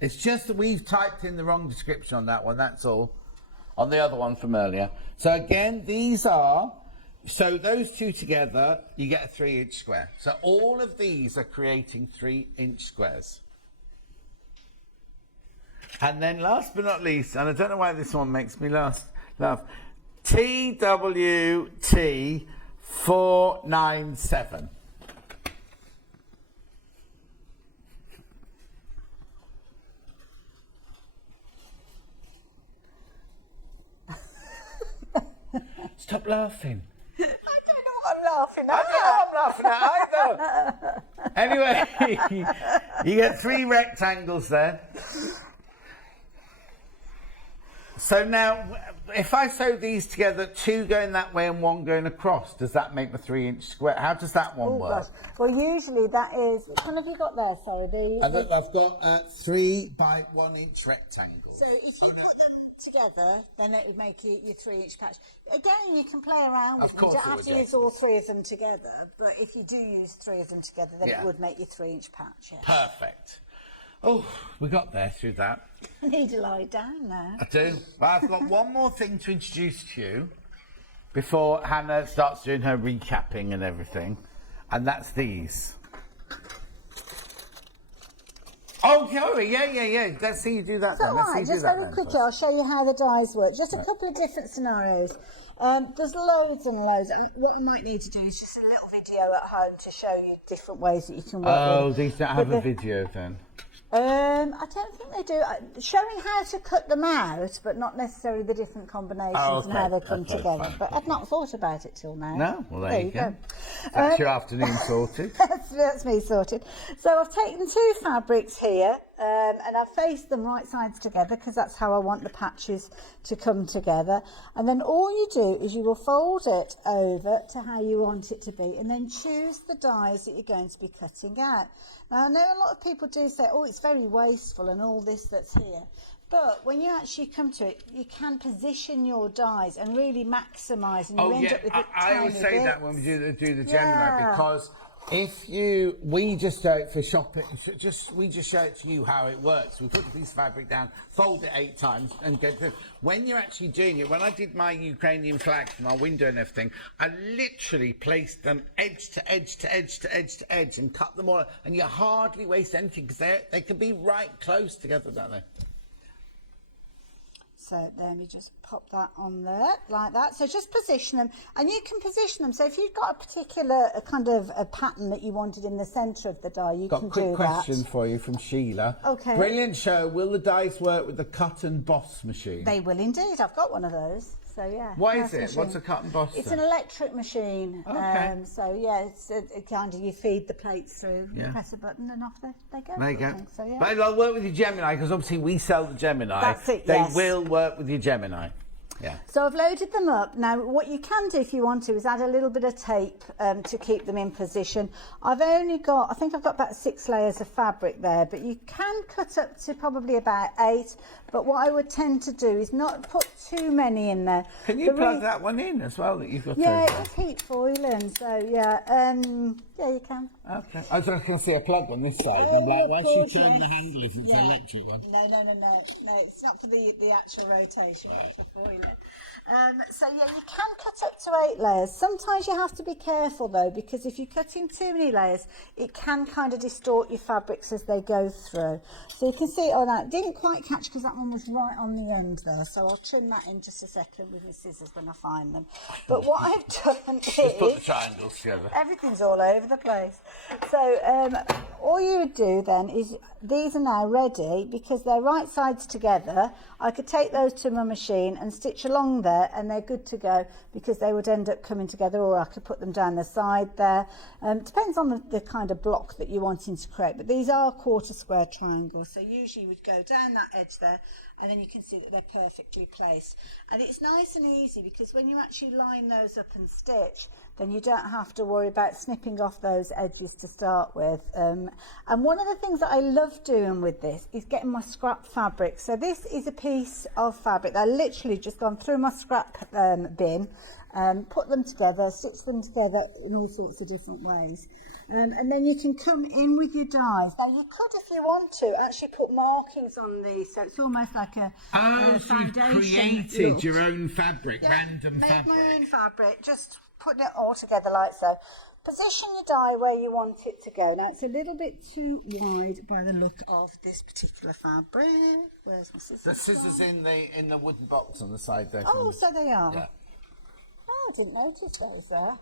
It's just that we've typed in the wrong description on that one, that's all. On the other one from earlier. So again, these are, so those two together, you get a 3-inch square. So all of these are creating 3-inch squares. And then last but not least, and I don't know why this one makes me laugh, TWT497. Stop laughing. I don't know what I'm laughing at. I don't know what I'm laughing at either. Anyway, you get 3 rectangles there. So now, if I sew these together, 2 going that way and 1 going across, does that make the 3-inch square? How does that one work? Gosh. Well, usually that is. Which one have you got there? Sorry, I've got 3 by 1-inch rectangles. So if you put them together, then it would make you your 3-inch patch. Again, you can play around with them. You don't have to use all 3 of them together, but if you do use 3 of them together, then it would make your 3-inch patch. Yeah. Perfect. Oh, we got there through that. I need to lie down now. I do. Well, I've got one more thing to introduce to you before Hannah starts doing her recapping and everything, and that's these. Oh, yeah. Let's see you do that then. Let's see you do just that very then quickly, first. I'll show you how the dies work. Just a couple of different scenarios. There's loads and loads. What I might need to do is just a little video at home to show you different ways that you can work with. Oh, these don't have a video then. I don't think they do. Showing how to cut them out, but not necessarily the different combinations and how they come together. Fine. But I've not thought about it till now. No? Well, there you go. That's your afternoon sorted. That's me sorted. So I've taken 2 fabrics here and I've faced them right sides together because that's how I want the patches to come together. And then all you do is you will fold it over to how you want it to be and then choose the dies that you're going to be cutting out. Now I know a lot of people do say, oh, it's very wasteful and all this that's here. But when you actually come to it, you can position your dies and really maximise, and you end up with I always say bits. that when we do the Gemini, because we just show it for shopping, we just show it to you how it works. We put the piece of fabric down, fold it 8 times, and go through. When you're actually doing it, when I did my Ukrainian flags from our window and everything, I literally placed them edge to edge to edge to edge to edge and cut them all, and you hardly waste anything because they can be right close together, don't they? So then we just pop that on there like that. So just position them, and you can position them. So if you've got a particular kind of a pattern that you wanted in the centre of the die, you can do that. Got a quick question for you from Sheila. Okay. Brilliant show. Will the dies work with the cut and boss machine? They will indeed. I've got one of those. So yeah. What nice is it? machine. What's a cut and boss? It's then? an electric machine. Okay. So yeah, it's it kind of you feed the plates through, you press a button, and off they go. There you go. So, yeah. But it'll work with your Gemini, because obviously we sell the Gemini. That's it, They yes. will work with your Gemini. Yeah. So I've loaded them up. Now what you can do if you want to is add a little bit of tape to keep them in position. I think I've got about 6 layers of fabric there, but you can cut up to probably about 8. But what I would tend to do is not put too many in there. Can you plug that one in as well that you've got? Yeah, it's heat foiling, so yeah, yeah, you can. Okay. I was going to see a plug on this side. And I'm like, why should you turn the handle if it's an electric one? No, it's not for the actual rotation, it's for foiling. So yeah, you can cut up to 8 layers. Sometimes you have to be careful though, because if you cut in too many layers, it can kind of distort your fabrics as they go through. So you can see, oh, that didn't quite catch because that one was right on the end there. So I'll trim that in just a second with my scissors when I find them. But what I've done is... Just put the triangles together. Everything's all over the place. So all you would do then is, these are now ready because they're right sides together. I could take those to my machine and stitch along there, and they're good to go because they would end up coming together, or I could put them down the side there. Depends on the kind of block that you're wanting to create, but these are quarter square triangles, so usually we'd go down that edge there, and then you can see that they're perfectly placed. And it's nice and easy because when you actually line those up and stitch, then you don't have to worry about snipping off those edges to start with. And one of the things that I love doing with this is getting my scrap fabric. So this is a piece of fabric that I literally just gone through my scrap bin, put them together, stitch them together in all sorts of different ways. And then you can come in with your dies. Now you could, if you want to, actually put markings on these, so it's almost like a foundation. You've created your own fabric, random make fabric. my own fabric, just putting it all together like so. Position your die where you want it to go. Now it's a little bit too wide by the look of this particular fabric. Where's my scissors? The scissors in the wooden box on the side there. Oh, so they are. Yeah. Oh, I didn't notice those there.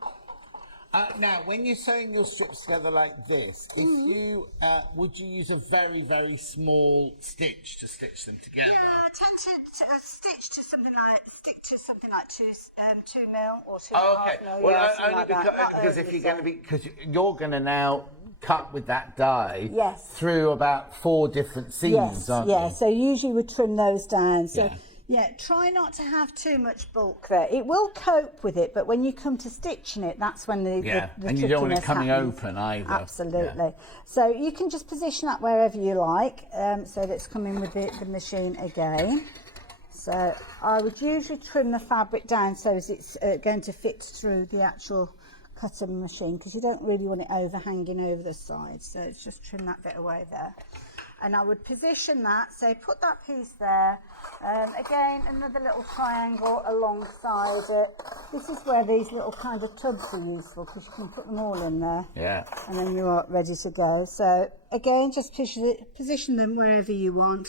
Now, when you're sewing your strips together like this, if you would you use a very, very small stitch to stitch them together? Yeah, I tend to stick to something like 2 mil or 2.5 Okay. mil. Well, Yeah, only like that. because if you're going to be, because you're going to now cut with that die through about 4 different seams, aren't you? So usually we trim those down. So. Yeah. Yeah, try not to have too much bulk there. It will cope with it, but when you come to stitching it, that's when the and you don't want it coming happens. open either. Absolutely. Yeah. So you can just position that wherever you like, so that it's coming with the machine again. So I would usually trim the fabric down so as it's going to fit through the actual cutter machine, because you don't really want it overhanging over the side. So it's just trim that bit away there. And I would position that, so put that piece there, again another little triangle alongside it. This is where these little kind of tubs are useful, because you can put them all in there. Yeah. And then you are ready to go. So again, just position them wherever you want.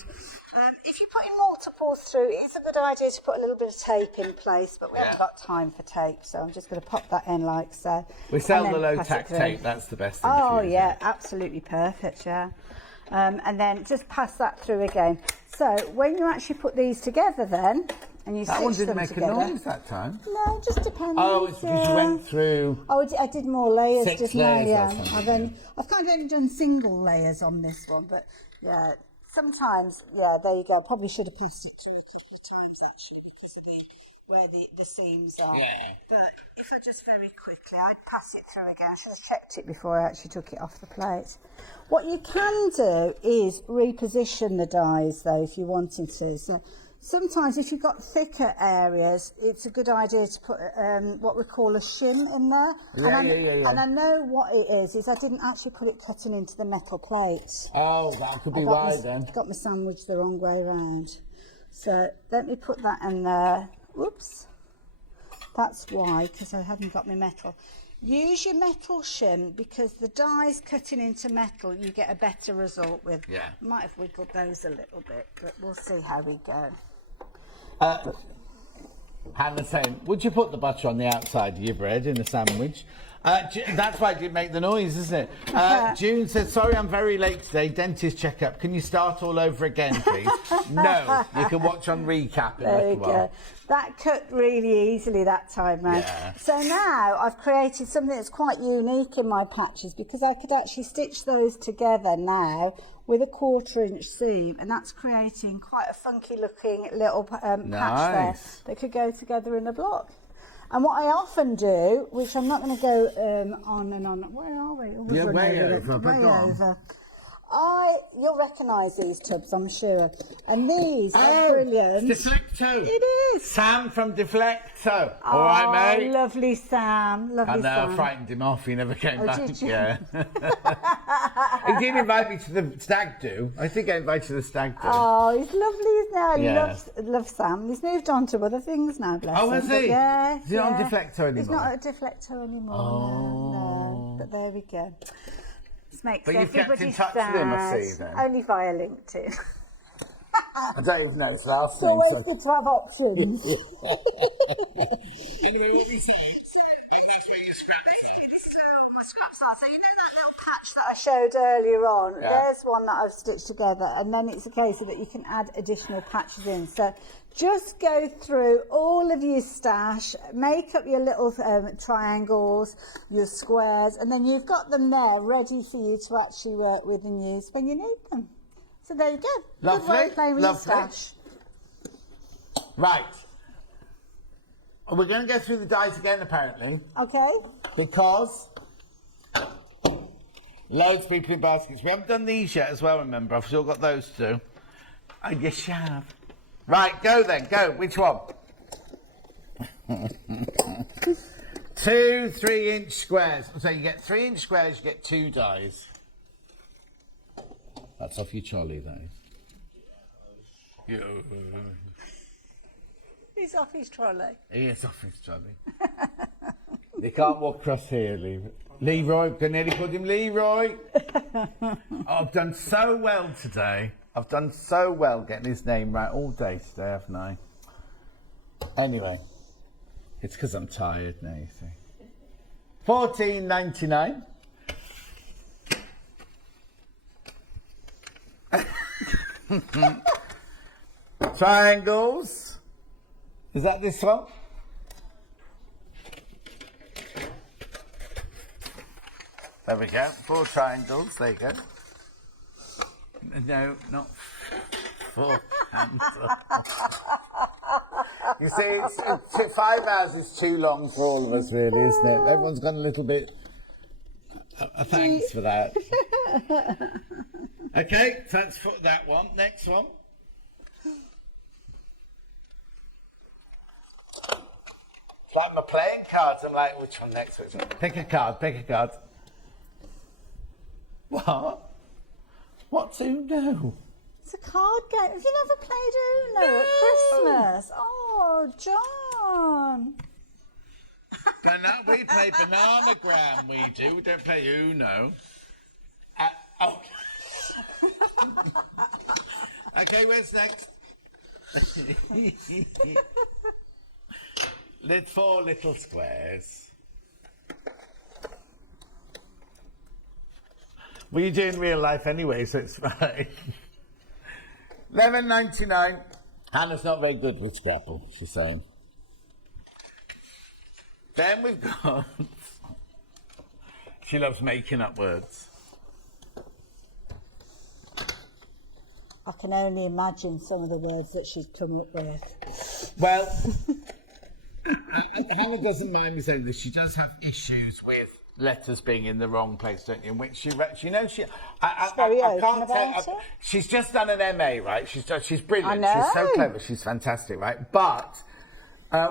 If you're putting multiples through, it's a good idea to put a little bit of tape in place, but we haven't got time for tape, so I'm just going to pop that in like so. We sell the low-tack tape, that's the best thing. Oh yeah, absolutely perfect, yeah. And then just pass that through again. So when you actually put these together then, and you stitch them together. That one didn't make a noise that time. No, it just depends. Oh, it's because you went through... Oh, I did more layers 6 just layers now, or yeah. something, I've kind of only done single layers on this one, but yeah, sometimes, yeah, there you go. I probably should have passed it through a couple of times actually, because of where the seams are. Yeah. But if I just very quickly, I'd pass it through again. I should have checked it before I actually took it off the plate. What you can do is reposition the dies though, if you wanted to. So sometimes if you've got thicker areas, it's a good idea to put what we call a shim in there. Yeah. And I know what it is I didn't actually put it cutting into the metal plate. Oh, that could be why then. Got my sandwich the wrong way around. So let me put that in there. Whoops. That's why, because I hadn't got my metal. Use your metal shim, because the dies cutting into metal, you get a better result with. Yeah. Might have wiggled those a little bit, but we'll see how we go. Hannah's saying, would you put the butter on the outside of your bread in a sandwich? That's why it didn't make the noise, isn't it? June says, sorry, I'm very late today. Dentist checkup. Can you start all over again, please? No, you can watch on recap in a There little you while. go. That cut really easily that time round. Yeah. So now I've created something that's quite unique in my patches because I could actually stitch those together now with a 1/4 inch seam, and that's creating quite a funky looking little patch there Nice. that could go together in a block. And what I often do, which I'm not going to go on and on. Where are we? Oh, we've Yeah, run way it. over, but Way go on. over. You'll recognise these tubs, I'm sure. And these are brilliant. Deflecto. It is. Sam from Deflecto. All right, mate. Lovely Sam. Lovely I know, I Sam. frightened him off. He never came Oh, back. did you? Yeah. He did invite me to the stag do. I think I invited to the stag do. Oh, he's lovely, isn't he? I Yeah. love Sam. He's moved on to other things now, bless him. Oh, has But he? Yeah. Is he not on yeah. Deflecto anymore? He's not at Deflecto anymore. No. But there we go. This makes But you've kept in everybody touch with him, I see, sad. then. Only via LinkedIn. I don't even know. It's last It's always good to have options. My scraps are. So you know that little patch that I showed earlier on? Yeah. There's one that I've stitched together, and then it's a case of that you can add additional patches in. So just go through all of your stash, make up your little triangles, your squares, and then you've got them there ready for you to actually work with and use when you need them. So there you go. Lovely, Good work playing with your lovely. stash. Right. We're going to go through the dies again, apparently, Okay. because loads of people in baskets. We haven't done these yet as well, remember. I've still got those to do. I guess you have. Right, go then, go. Which one? 2 3-inch squares. So you get 3-inch squares, you get 2 dies. That's off your trolley, though. He's off his trolley. He is off his trolley. They can't walk across here, Leroy. I nearly called him Leroy. Oh, I've done so well today. I've done so well getting his name right all day today, haven't I? Anyway, it's because I'm tired now, you see. $14.99. Triangles. Is that this one? There we go. 4 triangles. There you go. No, not 4 handles. You see, 5 hours is too long for all of us, really, isn't it? Everyone's got a little bit. Thanks for that. Okay, thanks for that one. Next one. It's like my playing cards. I'm like, which one next? Which one? Pick a card, pick a card. What? What's Uno? It's a card game. Have you never played Uno at Christmas? Oh, John. We play Bananagram, we do. We don't play Uno. Oh. Okay, where's next? 4 little squares. Well, you do in real life anyway, so it's fine. $11.99. Hannah's not very good with Scrapple, she's saying. Then we've got... She loves making up words. I can only imagine some of the words that she's come up with. Well, Hannah doesn't mind me saying this. She does have issues with letters being in the wrong place, don't you? In which she's very open about it. She's just done an MA, right? She's brilliant. I know. She's so clever. She's fantastic, right? But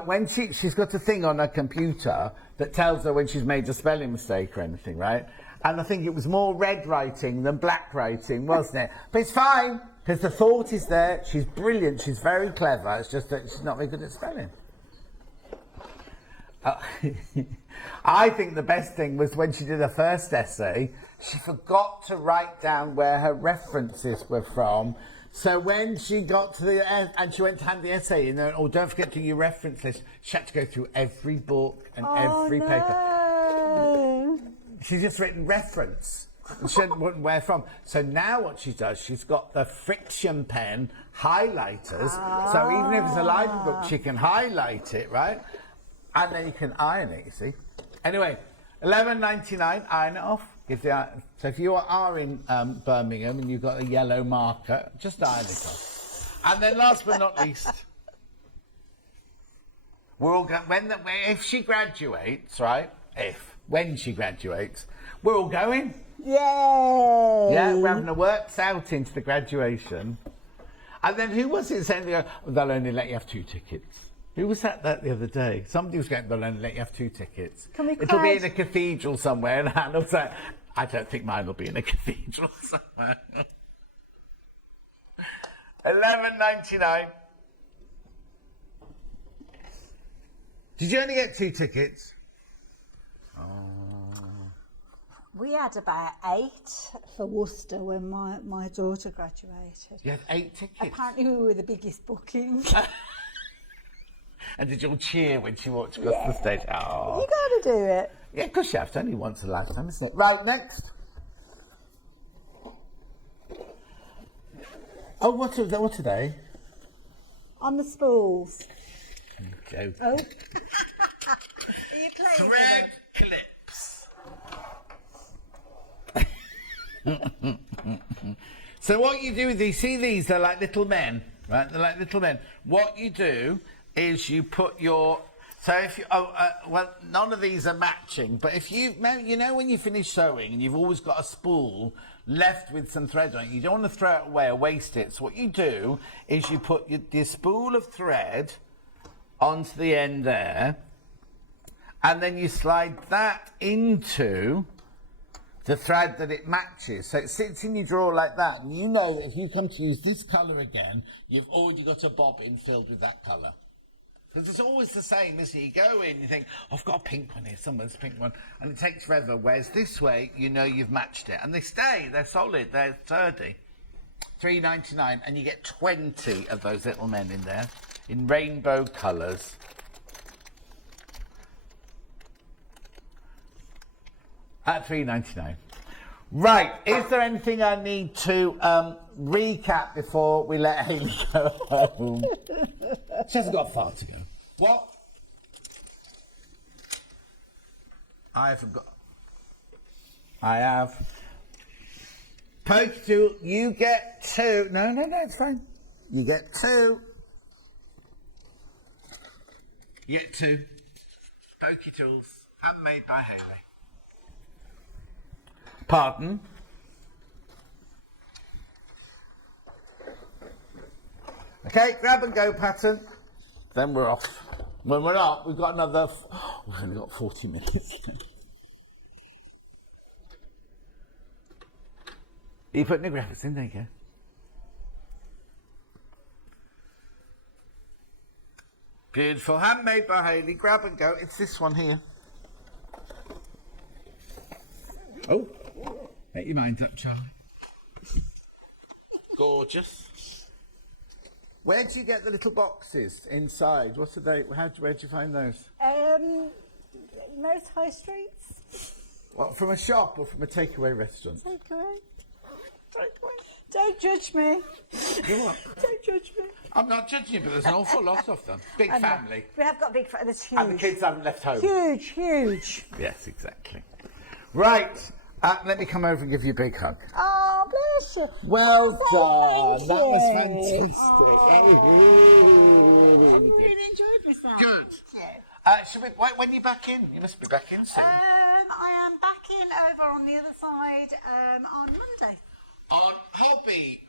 when she's got a thing on her computer that tells her when she's made a spelling mistake or anything, right? And I think it was more red writing than black writing, wasn't it? But it's fine because the thought is there. She's brilliant. She's very clever. It's just that she's not very good at spelling. I think the best thing was when she did her first essay, she forgot to write down where her references were from So when she got to the end and she went to hand the essay in, oh, don't forget to do your reference list. She had to go through every book and every paper. She's just written reference. And she wouldn't where from. So now what she does, she's got the friction pen highlighters. So even if it's a library book, she can highlight it, right? And then you can iron it, you see. Anyway, $11.99, iron it off. So if you are in Birmingham and you've got a yellow marker, just iron it off. And then last but not least, we're all going, if she graduates, right? When she graduates, we're all going. Yay! Yeah, we're having a works out into the graduation. And then who was it saying, they'll only let you have 2 tickets? Who was that the other day? Somebody was going, they'll only let you have 2 tickets. It'll be in a cathedral somewhere. And Hannah was like, I don't think mine will be in a cathedral somewhere. $11.99. Did you only get 2 tickets? We had about 8 for Worcester when my daughter graduated. You had 8 tickets? Apparently we were the biggest booking. And did you all cheer when she walked across the stage? Oh. You got to do it. Yeah, of course you have. It's only once a lifetime, isn't it? Right, next. Oh, what are they? On the spools. Joke. Oh. Thread clips. So what you do with these, see these, they're like little men, right? They're like little men. What you do is you put your, so if you, well, none of these are matching, but if you know when you finish sewing and you've always got a spool left with some thread on it, you don't want to throw it away or waste it. So what you do is you put your spool of thread onto the end there, and then you slide that into the thread that it matches. So it sits in your drawer like that, and you know that if you come to use this colour again, you've already got a bobbin filled with that colour. Because it's always the same, isn't it? You go in, you think, oh, I've got a pink one here, someone's pink one, and it takes forever. Whereas this way, you know you've matched it. And they stay, they're solid, they're sturdy. $3.99, and you get 20 of those little men in there, in rainbow colours. At $3.99. Right, is there anything I need to recap before we let Hayley go home? She hasn't got far to go. What? I have. Poke tool, you get 2. No, it's fine. You get 2. You get 2. Pokey tools, handmade by Hayley. Pardon? Okay, grab and go pattern. Then we're off. When we're not, we've got another. We've only got 40 minutes. You put new graphics in, there you go. Beautiful. Handmade by Hayley. Grab and go. It's this one here. Oh. Make your mind up, Charlie. Gorgeous. Where do you get the little boxes inside? What are they? Where'd you find those? Most high streets. What, from a shop or from a takeaway restaurant? Takeaway. Don't judge me. You what? Don't judge me. I'm not judging you, but there's an awful lot of them. Big family. We have got big family. That's huge. And the kids haven't left home. Huge. Yes, exactly. Right. Let me come over and give you a big hug. Oh, bless you. Well done. Thank That was you. fantastic. That was really I really enjoyed myself. good. Thank you. When are you back in? You must be back in soon. I am back in over on the other side on Monday. On Hobby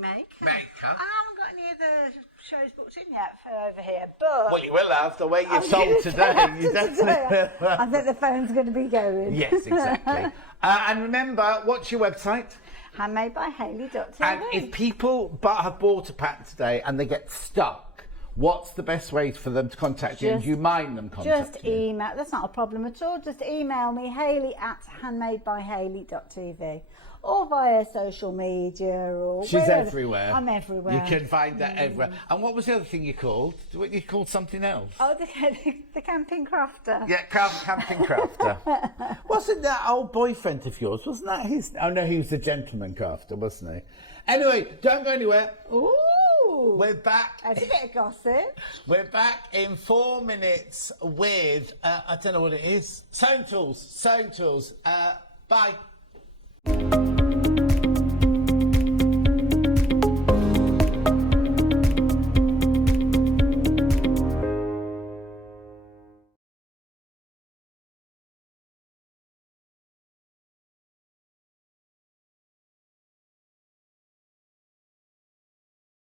Maker. Maker. I haven't got any of the shows booked in yet for over here, but... Well, you will have, the way you've sold today. You definitely will. I think the phone's going to be going. Yes, exactly. And remember, what's your website? Handmadebyhayley.tv. And if people have bought a pattern today and they get stuck, what's the best way for them to contact you? And do you mind them contacting Just you? email. That's not a problem at all. Just email me, Hayley@handmadebyhayley.tv, or via social media, or She's wherever. everywhere. I'm everywhere. You can find that everywhere. And what was the other thing you called? You called something else? Oh, the camping crafter. Yeah, camping crafter. Wasn't that old boyfriend of yours? Wasn't that his? Oh no, he was a gentleman crafter, wasn't he? Anyway, don't go anywhere. Ooh. We're back. That's a bit of gossip. We're back in 4 minutes with I don't know what it is. Sewing tools. Bye.